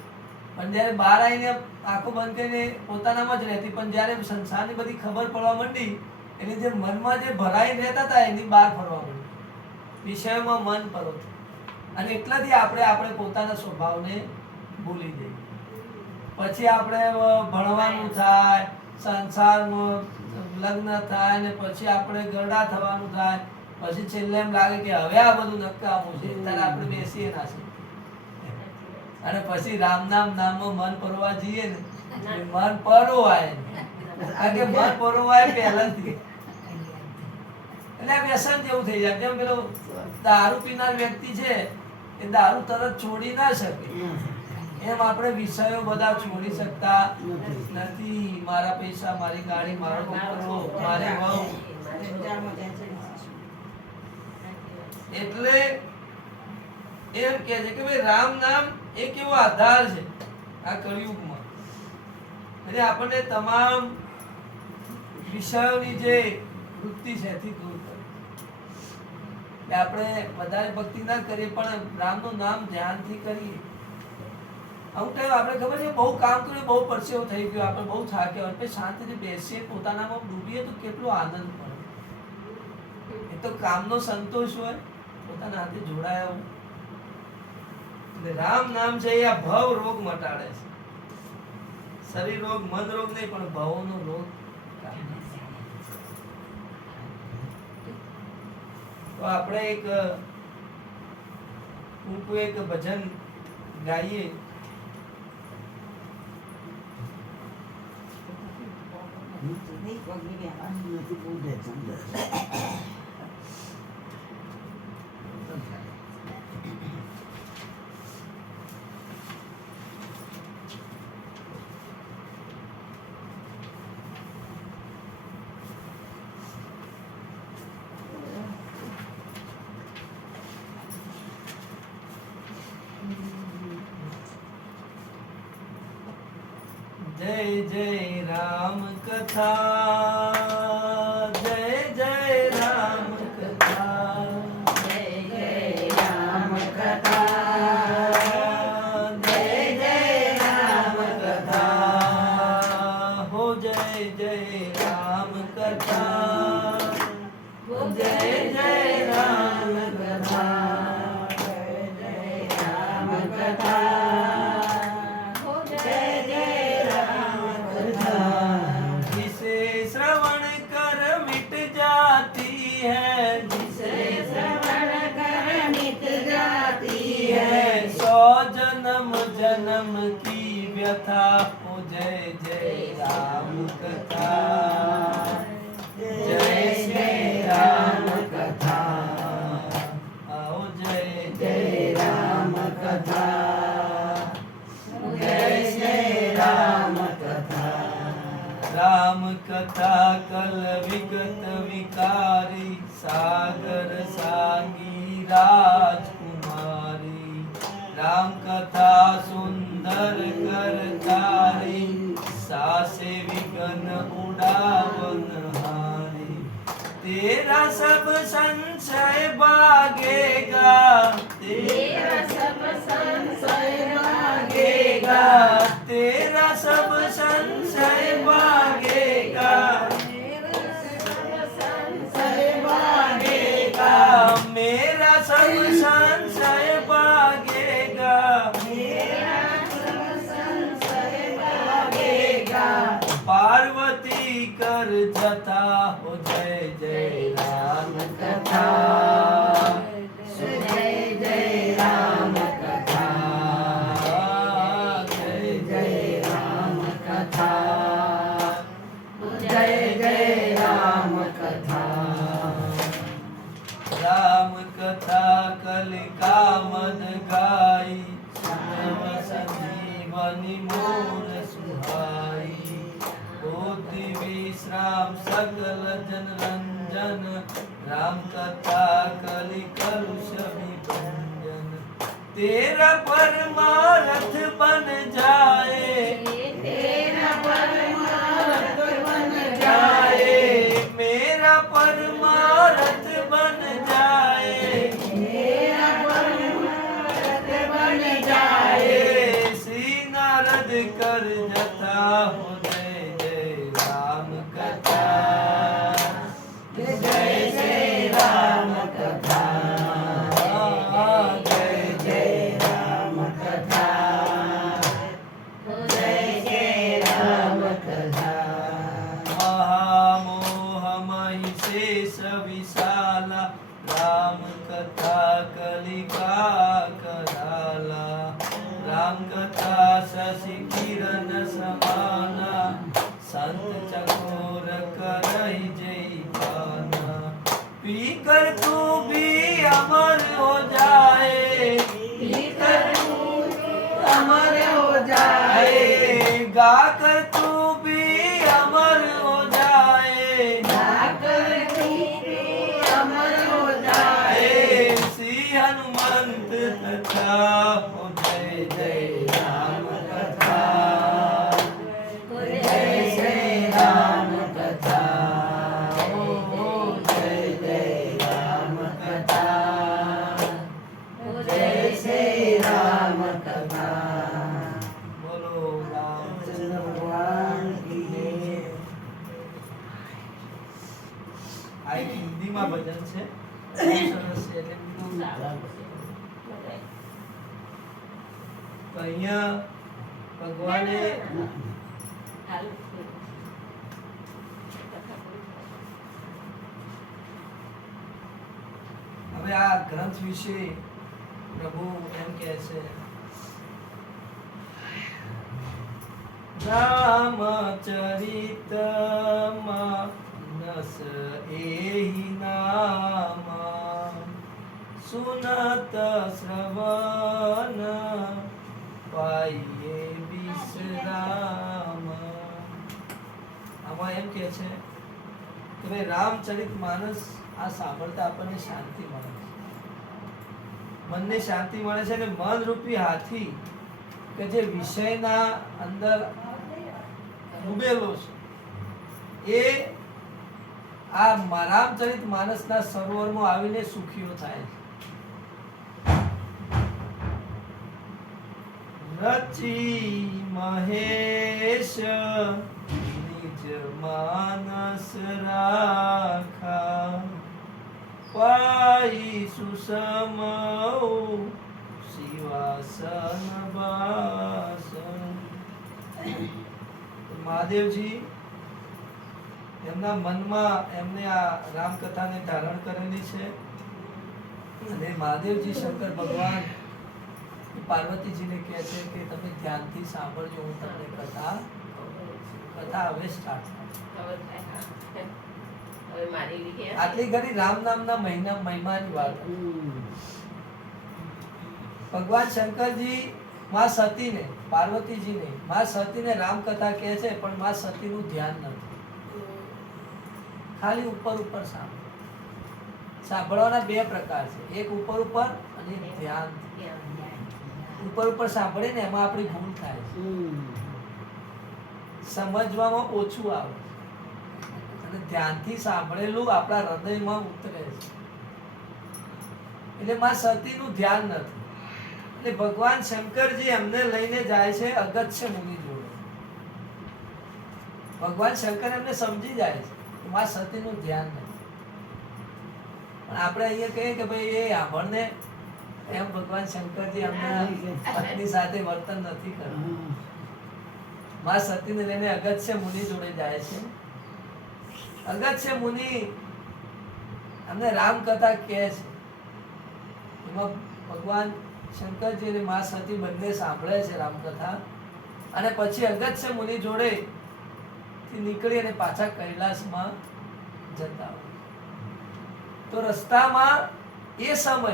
પણ જ્યારે બહાર આવીને આંખો બંધ કરીને પોતાનામાં જ રહેતી. પણ જ્યારે સંસારની બધી ખબર પડવા માંડી એટલે જે મનમાં જે ભરાઈને રહેતા હતા એની બહાર ફરવા માંડી, વિષયોમાં મન પરો. અને એટલાથી આપણે પોતાના સ્વભાવને ભૂલી જઈએ. પછી આપણે ભણવાનું થાય, સંસારમાં લગ્ન થાય, અને પછી આપણે ગરડા થવાનું થાય. પછી છેલ્લે એમ લાગે કે હવે આ બધું નકામું છે, ત્યારે આપણે બેસીએ ના છે. અને પછી રામ નામમાં મન પરોવા જઈએ ને, મન પરોવાય. કારણ કે મન પરોવાય પહેલાથી, એટલે વ્યસન જેવું થઈ જાય. જેમ પેલો દારૂ પીનાર વ્યક્તિ છે એ દારૂ તરત છોડી ના શકે, એમ આપણે વિષયો બધા છોડી શકતા નથી. મારા પૈસા, મારી ગાડી, મારો કપડો, મારી વહુ. એટલે એમ કે છે કે ભાઈ રામ નામ એક એવો આધાર છે આ કળિયુગમાં. એટલે આપણને તમામ વિષયોની જે વૃત્તિ છે એથી દૂર કરે. આપણે વધારે ભક્તિ ના કરીએ પણ રામનું નામ ધ્યાનથી કરીએ. અમુક ટાઈમ આપણે ખબર છે બહુ કામ કર્યું, બહુ પરસેવો થઈ ગયો, આપણે બહુ થાક્યા હોય, પછી શાંતિથી બેસીએ, પોતાનામાં ડૂબીએ તો કેટલો આનંદ પડે. એ તો કામનો સંતોષ હોય, પોતાના હાથે જોડાયા હોય. એટલે રામ નામ છે એ આ ભવ રોગ મટાડે છે. શરીર રોગ, મન રોગ નહીં, પણ ભવનો રોગ. તો આપણે એક ટૂંકું એક ભજન ગાઈએ. जय जय राम कथा, जय जय राम कथा, जय जय राम कथा, जय जय राम कथा, हो जय जय राम कथा, हो जय जय राम कथा, जय जय राम कथा, हो जय जय राम कथा, जिसे श्रवण कर मिट जाती है, जिसे श्रवण कर मिट जाती है, 100 जन्म जन्म की व्यथा, हो जय जय राम कथा, जय जय राम कथा, आओ जय जय राम कथा, जय जय राम कथा, राम कथा कल विगत विकारी, सागर सागी राजकुमारी, राम कथा सुंदर कर तारी, सासे विघन उड़ावन हारी तेरा सब संशय भागेगा तेरा सब संशय भागेगा तेरा सब संशय भागेगा भागेगा मेरा सब संशय भागेगा पार्वती कर जता हो जय जय राम कथा जय जय राम कथा जय जय राम कथा जय जय राम कथा राम कथा कलिका मन गाई सर्व संजीवनी मोर सुहाई होती विश्राम सकल जन रंजन राम कथा कलि कलुष विभंजन तेरा परमारथ बन जाए तेरा परमार्थ बन जाए मेरा परमारथ बन जाए मेरा परमार्थ बन जाए श्री नारद कर जथा हो जय जय राम कथा जय जय राम कथा जय जय राम कथा जय जय राम कथा महामोह महिषेश विशाला राम कथा कलिका कराला राम कथा शशि किरण समाना संत चकोर करहि जय पाना पीकर तू भी अमर हो जाए पीकर तू अमर हो जाए गाकर तू भी अमर हो जाए गाकर तू भी अमर हो जाए श्री हनुमंत तथा हो जय जय राम कथा जय जय राम कथा जय जय राम कथा जय जय राम कथा बोलो रामचंद्र भगवान की આ એક હિન્દીમાં ભજન છે બહુ સરસ છે એટલે બીજું તો અહીંયા ભગવાને હવે આ ગ્રંથ વિશે પ્રભુ એમ કહે છે રામચરિત માનસ એહી નામ સુનત શ્રવણ પાઈએ વિશ્રામ આમાં એમ કહે છે કે ભાઈ રામચરિત માનસ આ સાંભળતા આપણને શાંતિ મળે છે મનને શાંતિ મળે છે અને મન રૂપી હાથી કે જે વિષયના અંદર ડૂબેલો છે એ આ રામચરિત માનસના સરોવરમાં આવીને સુખીઓ થાય છે રચી મહેશ નિજ માનસ રાખા પાઈ સુસમૌ શિવાસન વાસન મહાદેવજી એમના મનમાં એમને આ રામકથાને ધારણ કરેલી છે અને મહાદેવજી શંકર ભગવાન પાર્વતીજીને કહે છે કે તમે ધ્યાનથી સાંભળજો હું તમને કથા હવે સ્ટાર્ટ આટલી ઘણી રામ નામના મહિમાની વાત ભગવાન શંકરજી માં સતીને પાર્વતીજીને માં સતીને રામકથા કહે છે પણ માં સતીનું ધ્યાન નથી ખાલી ઉપર સાંભળવાના બે પ્રકાર છે એક ઉપર અને એક ધ્યાન ઉપર સાંભળે ને એમાં આપણી ભૂલ થાય છે સમજવામાં ઓછું આવે અને ધ્યાનથી સાંભળેલું આપણા હૃદયમાં ઉતરે છે. એટલે માં સતીનું ધ્યાન નથી. એટલે ભગવાન શંકરજી એમને લઈને જાય છે અગત્ય મુનિ જોડે. ભગવાન શંકર એમને સમજી જાય છે કે માં સતીનું ધ્યાન નથી. પણ આપણે અહીંયા કહીએ કે ભાઈ એ આપણને એમ ભગવાન શંકરજી એમના પત્ની સાથે વર્તન નથી કરતા. માં સતીને લઈને અગત્ય મુનિ જોડે જાય છે. અગત્ય મુનિ અમને રામકથા કહે છે. એમાં ભગવાન શંકરજી અને માં સતી બંને સાંભળે છે રામકથા. અને પછી અગત્ય મુનિ જોડે નીકળી અને પાછા કૈલાસમાં જતા હોય. તો રસ્તામાં એ સમય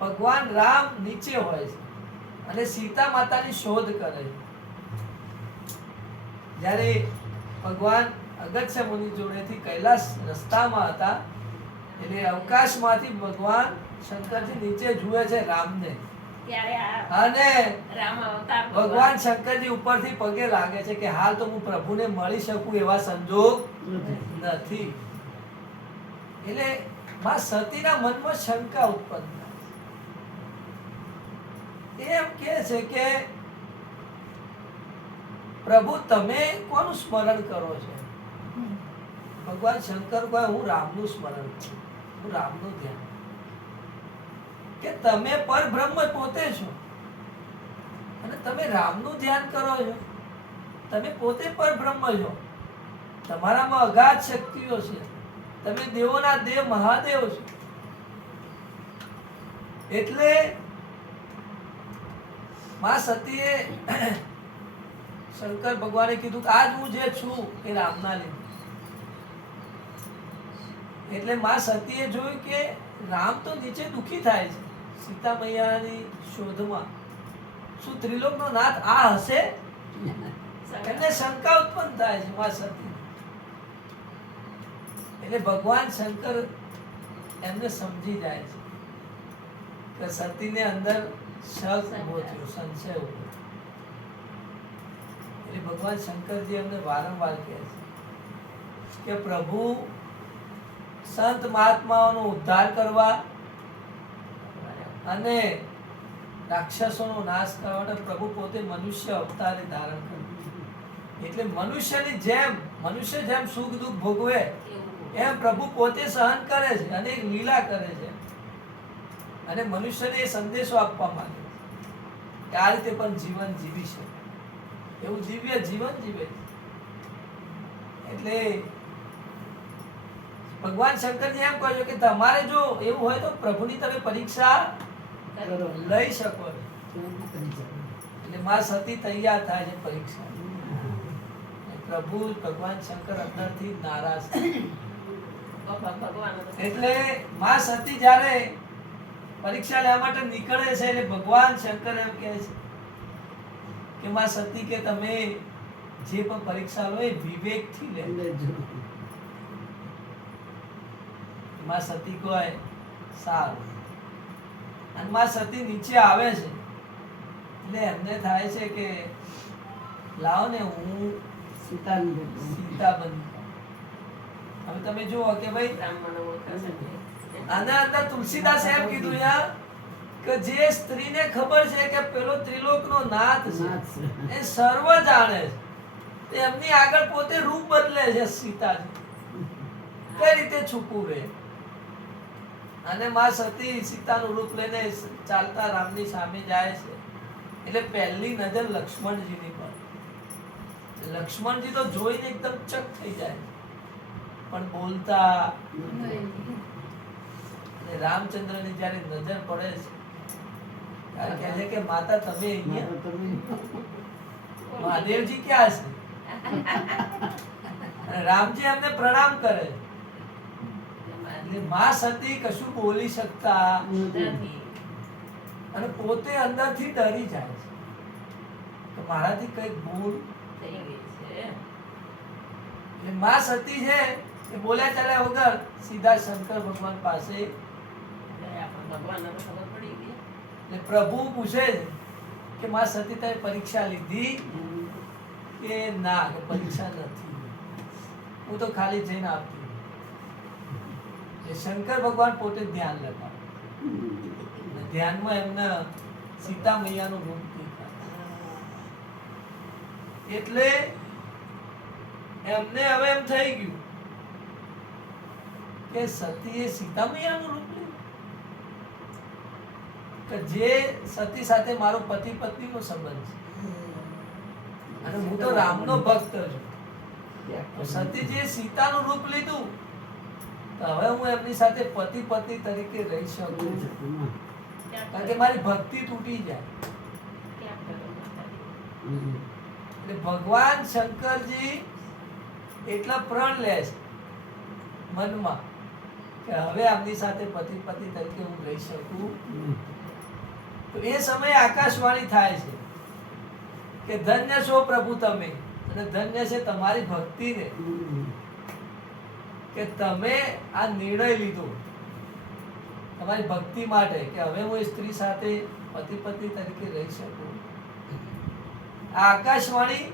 ભગવાન રામ નીચે હોય છે અને સીતા માતાની શોધ કરે છે. જ્યારે ભગવાન અગત્ય મુનિ જોડેથી કૈલાસ રસ્તામાં હતા એટલે અવકાશમાંથી ભગવાન શંકરજી નીચે જુએ છે રામને. અને ભગવાન શંકરજી ઉપરથી પગે લાગે છે કે હાલ તો હું પ્રભુને મળી શકું એવા સંજોગ નથી. એટલે માં સતીના મનમાં શંકા ઉત્પન્ન થાય. એમ કહે છે કે પ્રભુ તમે કોનું સ્મરણ કરો છો? ભગવાન શંકર કહે હું રામનું સ્મરણ કરું, હું રામનું ધ્યાન. કે તમે પરબ્રહ્મ પોતે છો અને તમે રામનું ધ્યાન કરો છો. તમે પોતે પરબ્રહ્મ છો. તમારામાં અગાધ શક્તિઓ છે. તમે દેવોના દેવ મહાદેવ છો. એટલે માં સતીએ શંકર ભગવાને કીધું કે આજ હું જે છું એ રામના લીધે. એટલે માં સતીએ જોયું કે રામ તો નીચે દુખી થાય છે સીતા મૈયાની શોધમાં. શું ત્રિલોકનો નાથ આ હશે? એમને શંકા ઉત્પન્ન થાય છે માં સતી. એટલે ભગવાન શંકર એમને સમજી જાય છે કે સતીને અંદર શક ઉભો થયો, સંશય ઉભો. એટલે ભગવાન શંકરજી એમને વારંવાર કહે છે કે પ્રભુ સંત મહાત્માઓનો ઉદ્ધાર કરવા અને રાક્ષસોનો નાશ કરવા માટે પ્રભુ પોતે મનુષ્ય અવતારે ધારણ કર્યું. એટલે મનુષ્ય જેમ સુખ દુઃખ ભોગવે એમ પ્રભુ પોતે સહન કરે છે અને એક લીલા કરે છે. અને મનુષ્યને એ સંદેશો આપવા માંગે છે કે આ રીતે પણ જીવન જીવી શકે, એવું દિવ્ય જીવન જીવે. એટલે ભગવાન શંકરજી એમ કહે છે કે તમારે જો એવું હોય તો પ્રભુની તમે પરીક્ષા લઈ શકો. એટલે માં સતી તૈયાર થાય છે પરીક્ષા. પ્રભુ ભગવાન શંકર અંદરથી નારાજ થાય. એટલે માં સતી જ્યારે પરીક્ષા લેવા માટે નીકળે છે એટલે ભગવાન શંકર એમ કહે છે કે માં સતી કે તમે જે પણ પરીક્ષા લો એ વિવેકથી લેજો. માં સતી કહે સારું. અને માં સતી નીચે આવે છે એટલે એમને થાય છે કે લાવો ને હું સીતા બની. હવે તમે જુઓ કે ભાઈ આના અંદર તુલસીદાસ એમ કીધું યાર કે જે સ્ત્રીને ખબર છે કે પેલો ત્રિલોકનો નાથ છે, એ સર્વ જાણે છે, એમની આગળ પોતે રૂપ બદલે છે સીતાજી. કઈ રીતે છૂપવું રહે? અને માં સતી સીતાનું રૂપ લઈને ચાલતા રામની સામે જાય છે. એટલે પહેલી નજર લક્ષ્મણજીની પર. લક્ષ્મણજી તો જોઈને એકદમ ચક થઈ જાય પણ બોલતા. અને રામચંદ્રની જ્યારે નજર પડે છે ત્યારે કહે છે કે માતા તમે અહીંયા, મહાદેવજી ક્યાં છે? અને રામજી એમને પ્રણામ કરે. માં સતી કશું બોલી શકતા નથી અને પોતે અંદરથી ડરી જાય છે કે મારાથી કઈક ભૂલ થઈ ગઈ છે. એટલે માં સતી છે એ બોલ્યા ચાલ્યા વગર સીધા શંકર ભગવાન પાસે ભગવાનને તો ખબર પડી ગઈ. એટલે પ્રભુ પૂછે છે કે માં સતી તમે પરીક્ષા લીધી? કે ના, કે પરીક્ષા નથી, હું તો ખાલી જઈને આવતી. એ શંકર ભગવાન પોતે ધ્યાન લેતા અને ધ્યાનમાં એમને સીતા મૈયાનું રૂપ દેખાય. એટલે એમને હવે એમ થઈ ગયું કે સતીએ સીતા મૈયાનું રૂપ લીધું, કે જે સતી સાથે મારો પતિ પત્નીનો સંબંધ છે અને હું તો રામનો ભક્ત છું, તો સતીજીએ સીતાનું રૂપ લીધું, તો હવે હું એમની સાથે પતિ પત્ની તરીકે રહી શકું, કારણ કે મારી ભક્તિ તૂટી જાય. એટલે ભગવાન શંકરજી એટલા પ્રણ લે છે મનમાં કે હવે આમની સાથે પતિ પત્ની તરીકે હું રહી શકું. તો એ સમયે આકાશવાણી થાય છે કે ધન્ય છો પ્રભુ તમે, અને ધન્ય છે તમારી ભક્તિને કે તમે આ નિર્ણય લીધો તમારી ભક્તિ માટે કે હવે હું એ સ્ત્રી સાથે પતિ પત્ની તરીકે રહી શકું. આ આકાશવાણી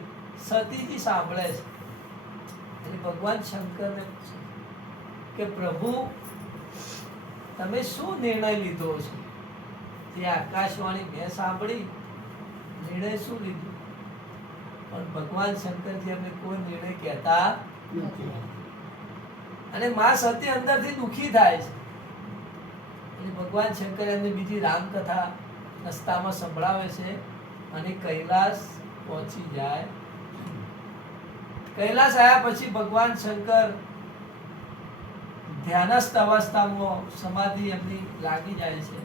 સતીજી સાંભળે છે અને ભગવાન શંકરને પૂછે કે પ્રભુ તમે શું નિર્ણય લીધો છે? જે આકાશવાણી મેં સાંભળી, નિર્ણય શું લીધો? પણ ભગવાન શંકરજી એમને કોઈ નિર્ણય કહેતા અને માં સતી અંદરથી દુખી થાય છે. અને ભગવાન શંકર એમને બીજી રામકથા રસ્તામાં સંભળાવે છે અને કૈલાસ પહોંચી જાય. કૈલાસ આવ્યા પછી ભગવાન શંકર ધ્યાનસ્થ અવસ્થામાં સમાધિ એમની લાગી જાય છે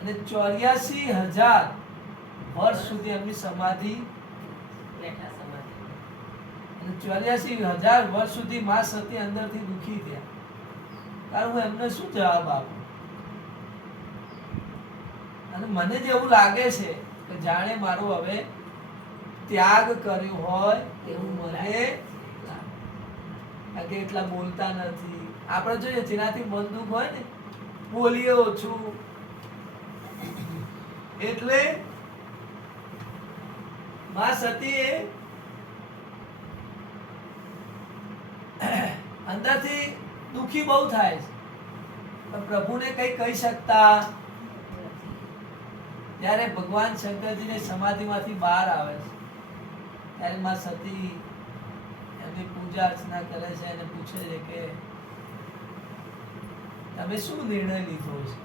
અને 84,000 વર્ષ સુધી એમની સમાધિ બેઠા સમાધિ. અને 84,000 વર્ષ સુધી માં સતી અંદરથી દુખી થયા. કારણ હું એમને શું જવાબ આપું? અને મને જેવું લાગે છે કે જાણે મારો હવે ત્યાગ કર્યો હોય એવું મને લાગે. એટલા બોલતા નથી. આપણે જોઈએ જેનાથી મન દુઃખ હોય ને, બોલીએ ઓછું. એટલે માં સતીએ અંદરથી દુખી બહુ થાય છે, પણ પ્રભુને કઈ કહી શકતા. જ્યારે ભગવાન શંકરજીને સમાધિમાંથી બહાર આવે છે ત્યારે માં સતી એમની પૂજા અર્ચના કરે છે અને પૂછે છે કે તમે શું નિર્ણય લીધો છે?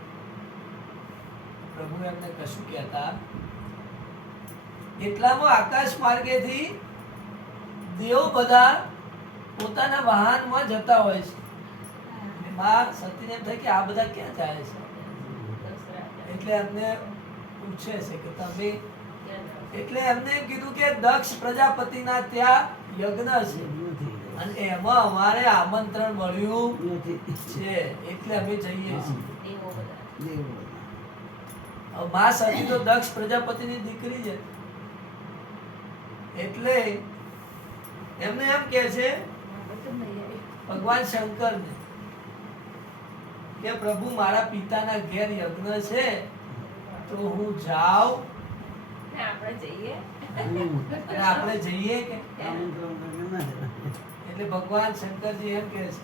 પ્રભુ એમને કશું કહેતા. એટલામાં આકાશ માર્ગેથી દેવો બધા પોતાના વાહનમાં જતા હોય છે. માં સતીને એમ થાય કે આ બધા ક્યાં જાય છે? એટલે એમને પૂછે છે કે તમે, એટલે એમને કીધું કે દક્ષ પ્રજાપતિના ત્યાં યજ્ઞ છે અને એમાં અમારે આમંત્રણ મળ્યું છે એટલે અમે જઈએ છીએ. માં સતી તો દક્ષ પ્રજાપતિની દીકરી છે, એટલે એમને એમ કે છે ભગવાન શંકરને કે પ્રભુ મારા પિતાના ઘેર યજ્ઞ છે તો હું જાઉં આપણે જઈએ. અને આપણે જઈએ કે? એટલે ભગવાન શંકરજી એમ કહે છે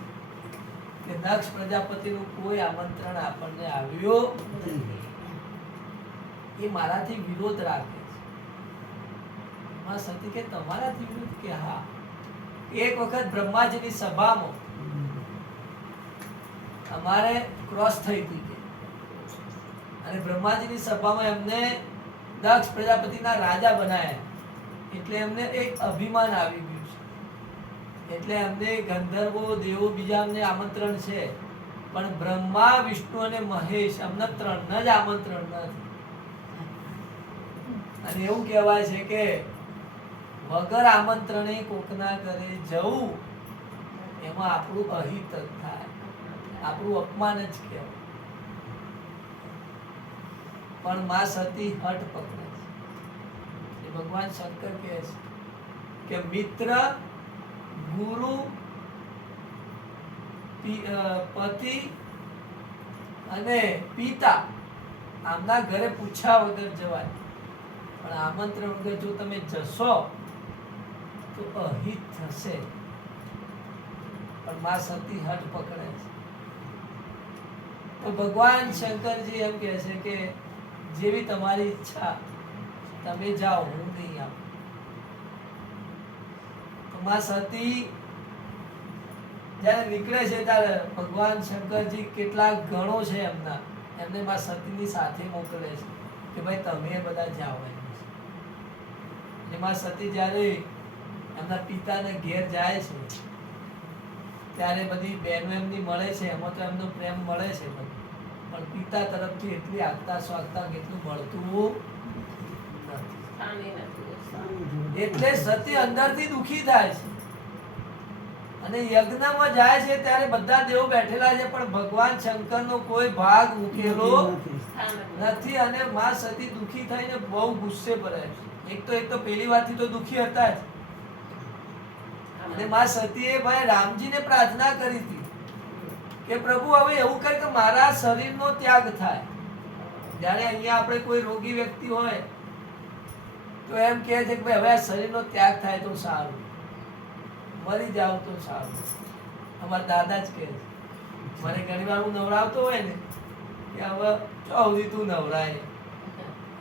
કે દક્ષ પ્રજાપતિનું કોઈ આમંત્રણ આપણને આવ્યું એ મારાથી વિરોધ રાખે છે. માં સતી કે તમારાથી વિરોધ? કે હા. એક વખત બ્રહ્માજીની સભામાં અમારે ક્રોસ થઈ હતી અને બ્રહ્માજીની સભામાં એમને દક્ષ પ્રજાપતિના રાજા બનાયા, એટલે એમને એક અભિમાન આવી ગયું છે. એટલે એમને ગંધર્વો દેવો બીજા અમને આમંત્રણ છે, પણ બ્રહ્મા વિષ્ણુ અને મહેશ અમને 3 જ આમંત્રણ નથી. અને એવું કહેવાય છે કે વગર આમંત્રણે કોકના ઘરે જવું એમાં આપણું અહિત જ થાય, આપણું અપમાન જ કહેવાય. પણ માં સતી હઠ પકડે છે. ભગવાન શંકર કહે છે કે મિત્ર, ગુરુ, પતિ અને પિતા આમના ઘરે પૂછ્યા વગર જવાય, પણ આમંત્રણ વગર જો તમે જશો તો અહિત થશે. પણ માં સતી હઠ પકડે છે. તો ભગવાન શંકરજી એમ કહે છે કે જેવી તમારી ઈચ્છા, તમે જાઓ, હું નહીં આવું. તો માં સતી જ્યારે નીકળે છે ત્યારે ભગવાન શંકરજી કેટલા ગણો છે એમને માં સતીની સાથે મોકલે છે કે ભાઈ તમે બધા જાઓ. માં સતી જ્યારે એમના પિતાને ઘેર જાય છે ત્યારે બધી બહેનો એમની મળે છે, એમાં તો એમનો પ્રેમ મળે છે, પણ પિતા તરફથી એટલી આગતા સ્વાગતા કેટલું મળતું નથી. એટલે સતી અંદરથી દુખી થાય છે અને યજ્ઞમાં જાય છે ત્યારે બધા દેવો બેઠેલા છે, પણ ભગવાન શંકરનો કોઈ ભાગ મૂકેલો નથી. અને માં સતી દુખી થઈને બહુ ગુસ્સે પડે છે. એક તો પેલી વાતથી તો દુખી હતા જ. અને માં સતીએ ભાઈ રામજીને પ્રાર્થના કરી હતી કે પ્રભુ હવે એવું કરે કે મારા શરીરનો ત્યાગ થાય. જ્યારે અહીંયા આપણે કોઈ રોગી વ્યક્તિ હોય તો એમ કહે છે કે ભાઈ હવે આ શરીરનો ત્યાગ થાય તો સારું, મરી જાવ તો સારું. અમારા દાદા જ કહે છે, મને ઘણી વાર હું નવરાવતો હોય ને કે હવે ચોથી તું નવરાય,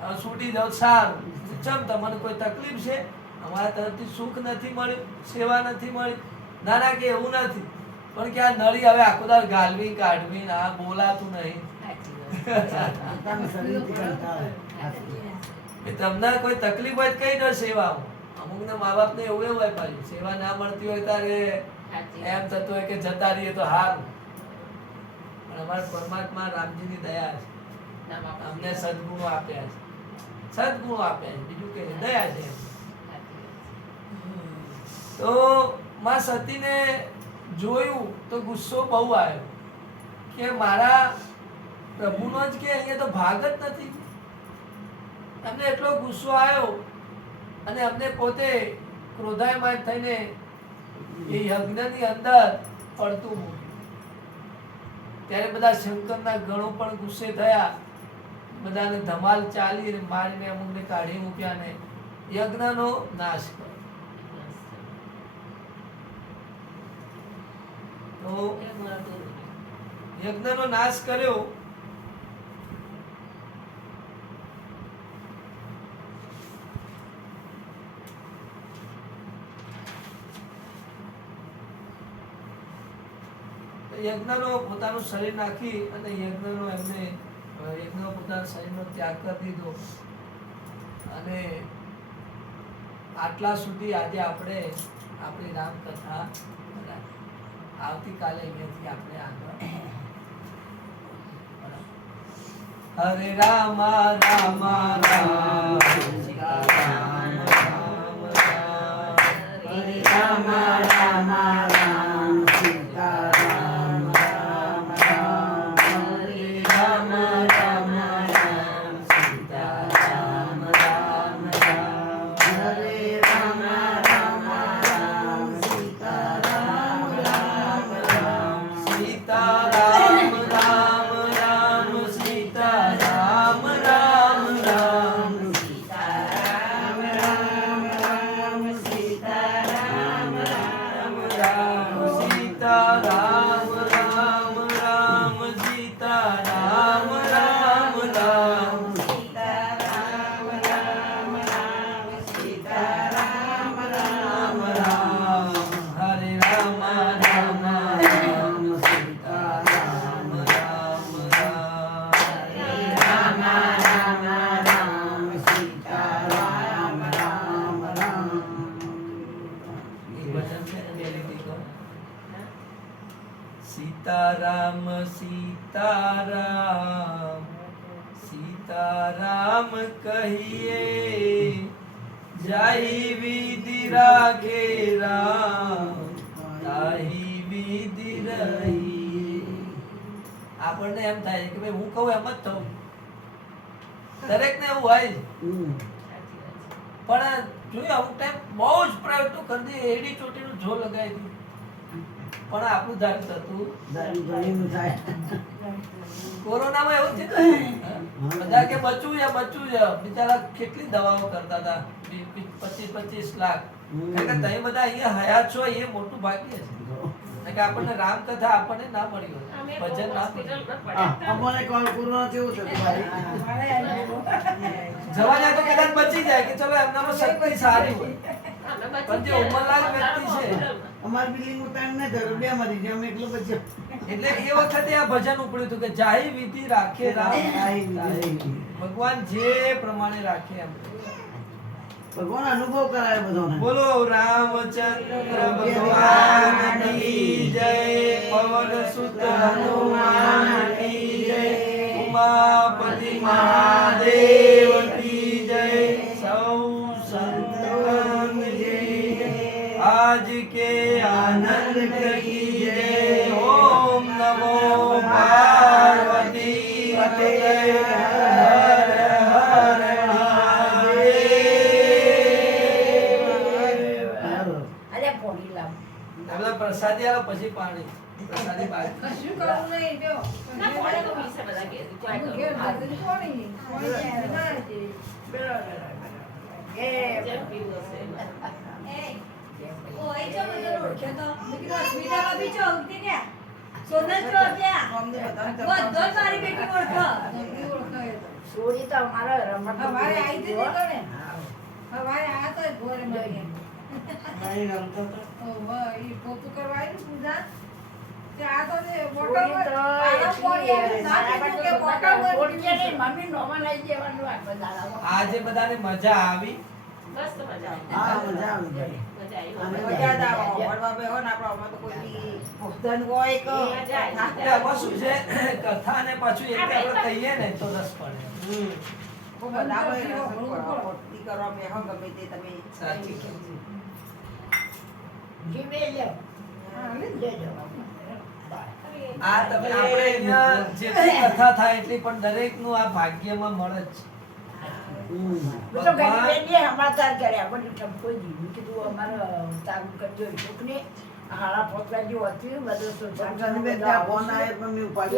હવે છૂટી જાવ સારું. ચમ તમને કોઈ તકલીફ છે? અમારા તરફથી સુખ નથી મળ્યું, સેવા નથી મળી. ના ના કે એવું નથી, પણ કે આ નળી હવે આખો દાર ગાલવી કાઢવી આ બોલાતું નહીં. તમને કોઈ તકલીફ હોય કઈ દો સેવામાં. અમુક ના મા બાપ ને એવું હોય પાછું સેવા ના મળતી હોય ત્યારે એમ થતું હોય કે જતા રહીએ તો હારું. પણ અમારા પરમાત્મા રામજીની દયા છે, અમને સદગુણો આપ્યા છે, સદગુણો આપ્યા છે, બીજું કે દયા છે. તો માં સતીને જોયું તો ગુસ્સો બહુ આવ્યો કે મારા પ્રભુનો જ કે અહીંયા તો ભાગ જ નથી. એમને એટલો ગુસ્સો આવ્યો અને અમને પોતે ક્રોધાયમાન થઈને એ યજ્ઞની અંદર પડતું મૂક્યું. ત્યારે બધા શંકરના ગણો પણ ગુસ્સે થયા, બધાને ધમાલ ચાલી અને મારીને અમુકને કાઢી મૂક્યા ને યજ્ઞનો નાશ કર્યો. તો યજ્ઞનો નાશ કર્યો. યજ્ઞનો પોતાનું શરીર નાખી અને યજ્ઞનો પોતાના શરીરનો ત્યાગ કરી દીધો. અને આટલા સુધી આજે આપણે આપણી રામકથા આવતીકાલે અહીંયાથી આપણે આગળ હરે રામ રામ રામ સીતારામ રામ રામ હરે રામ રામ રામ સીતારામ રામ રામ હરે રામ રામ રામ સીતારામ રામ રામ હરે રામ રામ રામ સીતારામ રામ રામ સીતારામ રામ રામ સીતારામ રામ રામ સીતારામ રામ રામ સીતારામ રામ રામ સીતારામ રામ રામ સીતારામ રામ રામ સીતારામ રામ રામ સીતારામ રામ રામ હરે રામ રામ રામ સીતારામ રામ રામ હરે રામ રામ રામ સીતારામ રામ રામ. એક વચન છે ને બે લીટી કહો. સીતારામ સીતારામ સીતારામ કહીએ જાહી વિધિ રાખે રામ તાહી વિધિ રહી. આપણને એમ થાય કે ભાઈ હું કહું એમ જ થવું, દરેકને એવું હોય જ. પણ જોયું અમુક ટાઈમ બહુ જ પ્રયત્નો કરી દે, એડી ચોટીનું જો લગાવી દે પણ આપણું ધાર્યું થતું ધાર્યું ઘણીનું થાય. કોરોનામાં એવું જ થયું બધા કે બચવું છે બિચારા કેટલી દવાઓ કરતા હતા 25 લાખ કારણ કે તમે બધા અહીંયા હયાત છો એ મોટું ભાગ્ય છે કારણ કે આપણને રામકથા આપણને ના મળી હોય ભજન ના મળ્યું. અમને કોરોના જેવું થતું ભાઈ. જવાના તો કદાચ બચી જાય કે ચલો એમનામાં શક્તિ સારી હોય પણ જે ઉંમરલાયક વ્યક્તિ છે અમારી બિલ્ડિંગ ઉતાર ને ધરો બે મરી ગયા અમે એકલો બચ્યો. એટલે એ વખતે આ ભજન ઉપડ્યું હતું કે જાહી વિધિ રાખે રામ ભગવાન જે પ્રમાણે રાખે એમ ભગવાન અનુભવ કરાય બધાને. બોલો રામચંદ્ર ભગવાનની જય પવન સુત હનુમાનની જય ઉમાપતિ મહાદેવ કી જય સૌ સંતોની જય આજ કે આનંદ કી જય ઓમ નમો પાર્વતી પતે હર હર અરે પોડી લાવ બધા પ્રસાદી આલો પછી પાણી પ્રસાદી બાકી કશું કરવું નહીં જો ના કોણે તો વિશે બધા કે ઘેર જલ્દી કોણી ના છે જેમ પીવું હશે એમ. ઓય જો મને ઓળખે તો નીકળો સ્વીટામાં બી છો ઉઠી ને સોનલ છો ત્યાં બધો મારી બેટી ઓળખો સોરી તો અમારો રમત હવારે આવી હતી ને કોને હવારે આ તો ભોરે મળી ભાઈ રમતો તો. ઓ ભાઈ પોતું કરવા આવી પૂજા તે આ તો ને સોરી બોટલ તો આના પોણી એટલી ના મારા કીધું કે બાજુ બોટલ પોડી છે ને, મમ્મી નોમાં લઈ જવાનું આખો દાડો. આજે બધાને મજા આવી મસ્ત મજા આવી. હા મજા આવી ભાઈ. મજા આવી. અમે મજા જ આવે ભણવા બે હોય ને આપણે અમે તો કોઈ બી ભોજન હોય કે મજા આવી. એટલે આમાં શું છે કથા ને પાછું એક આપણે કહીએ ને તો રસ પડે બધા હોય ભક્તિ કરવા બે હો ગમે તે તમે સાચી વાત છે. જીવે લ્યો. લેજો. આ તમે આપણે અહીંયા જેટલી કથા થાય એટલી પણ દરેકનું આ ભાગ્યમાં મળે જ છે. હું તો ઘણી બેનને સમાચાર કર્યા પણ ટપકો જીવ્યું કીધું અમારે ચાલુ કરજો છોકને હાડા પોતવા જેવું હતું બધું સંતાની બેન ત્યાં ફોન આવ્યો પણ મેં ઉપાડ્યો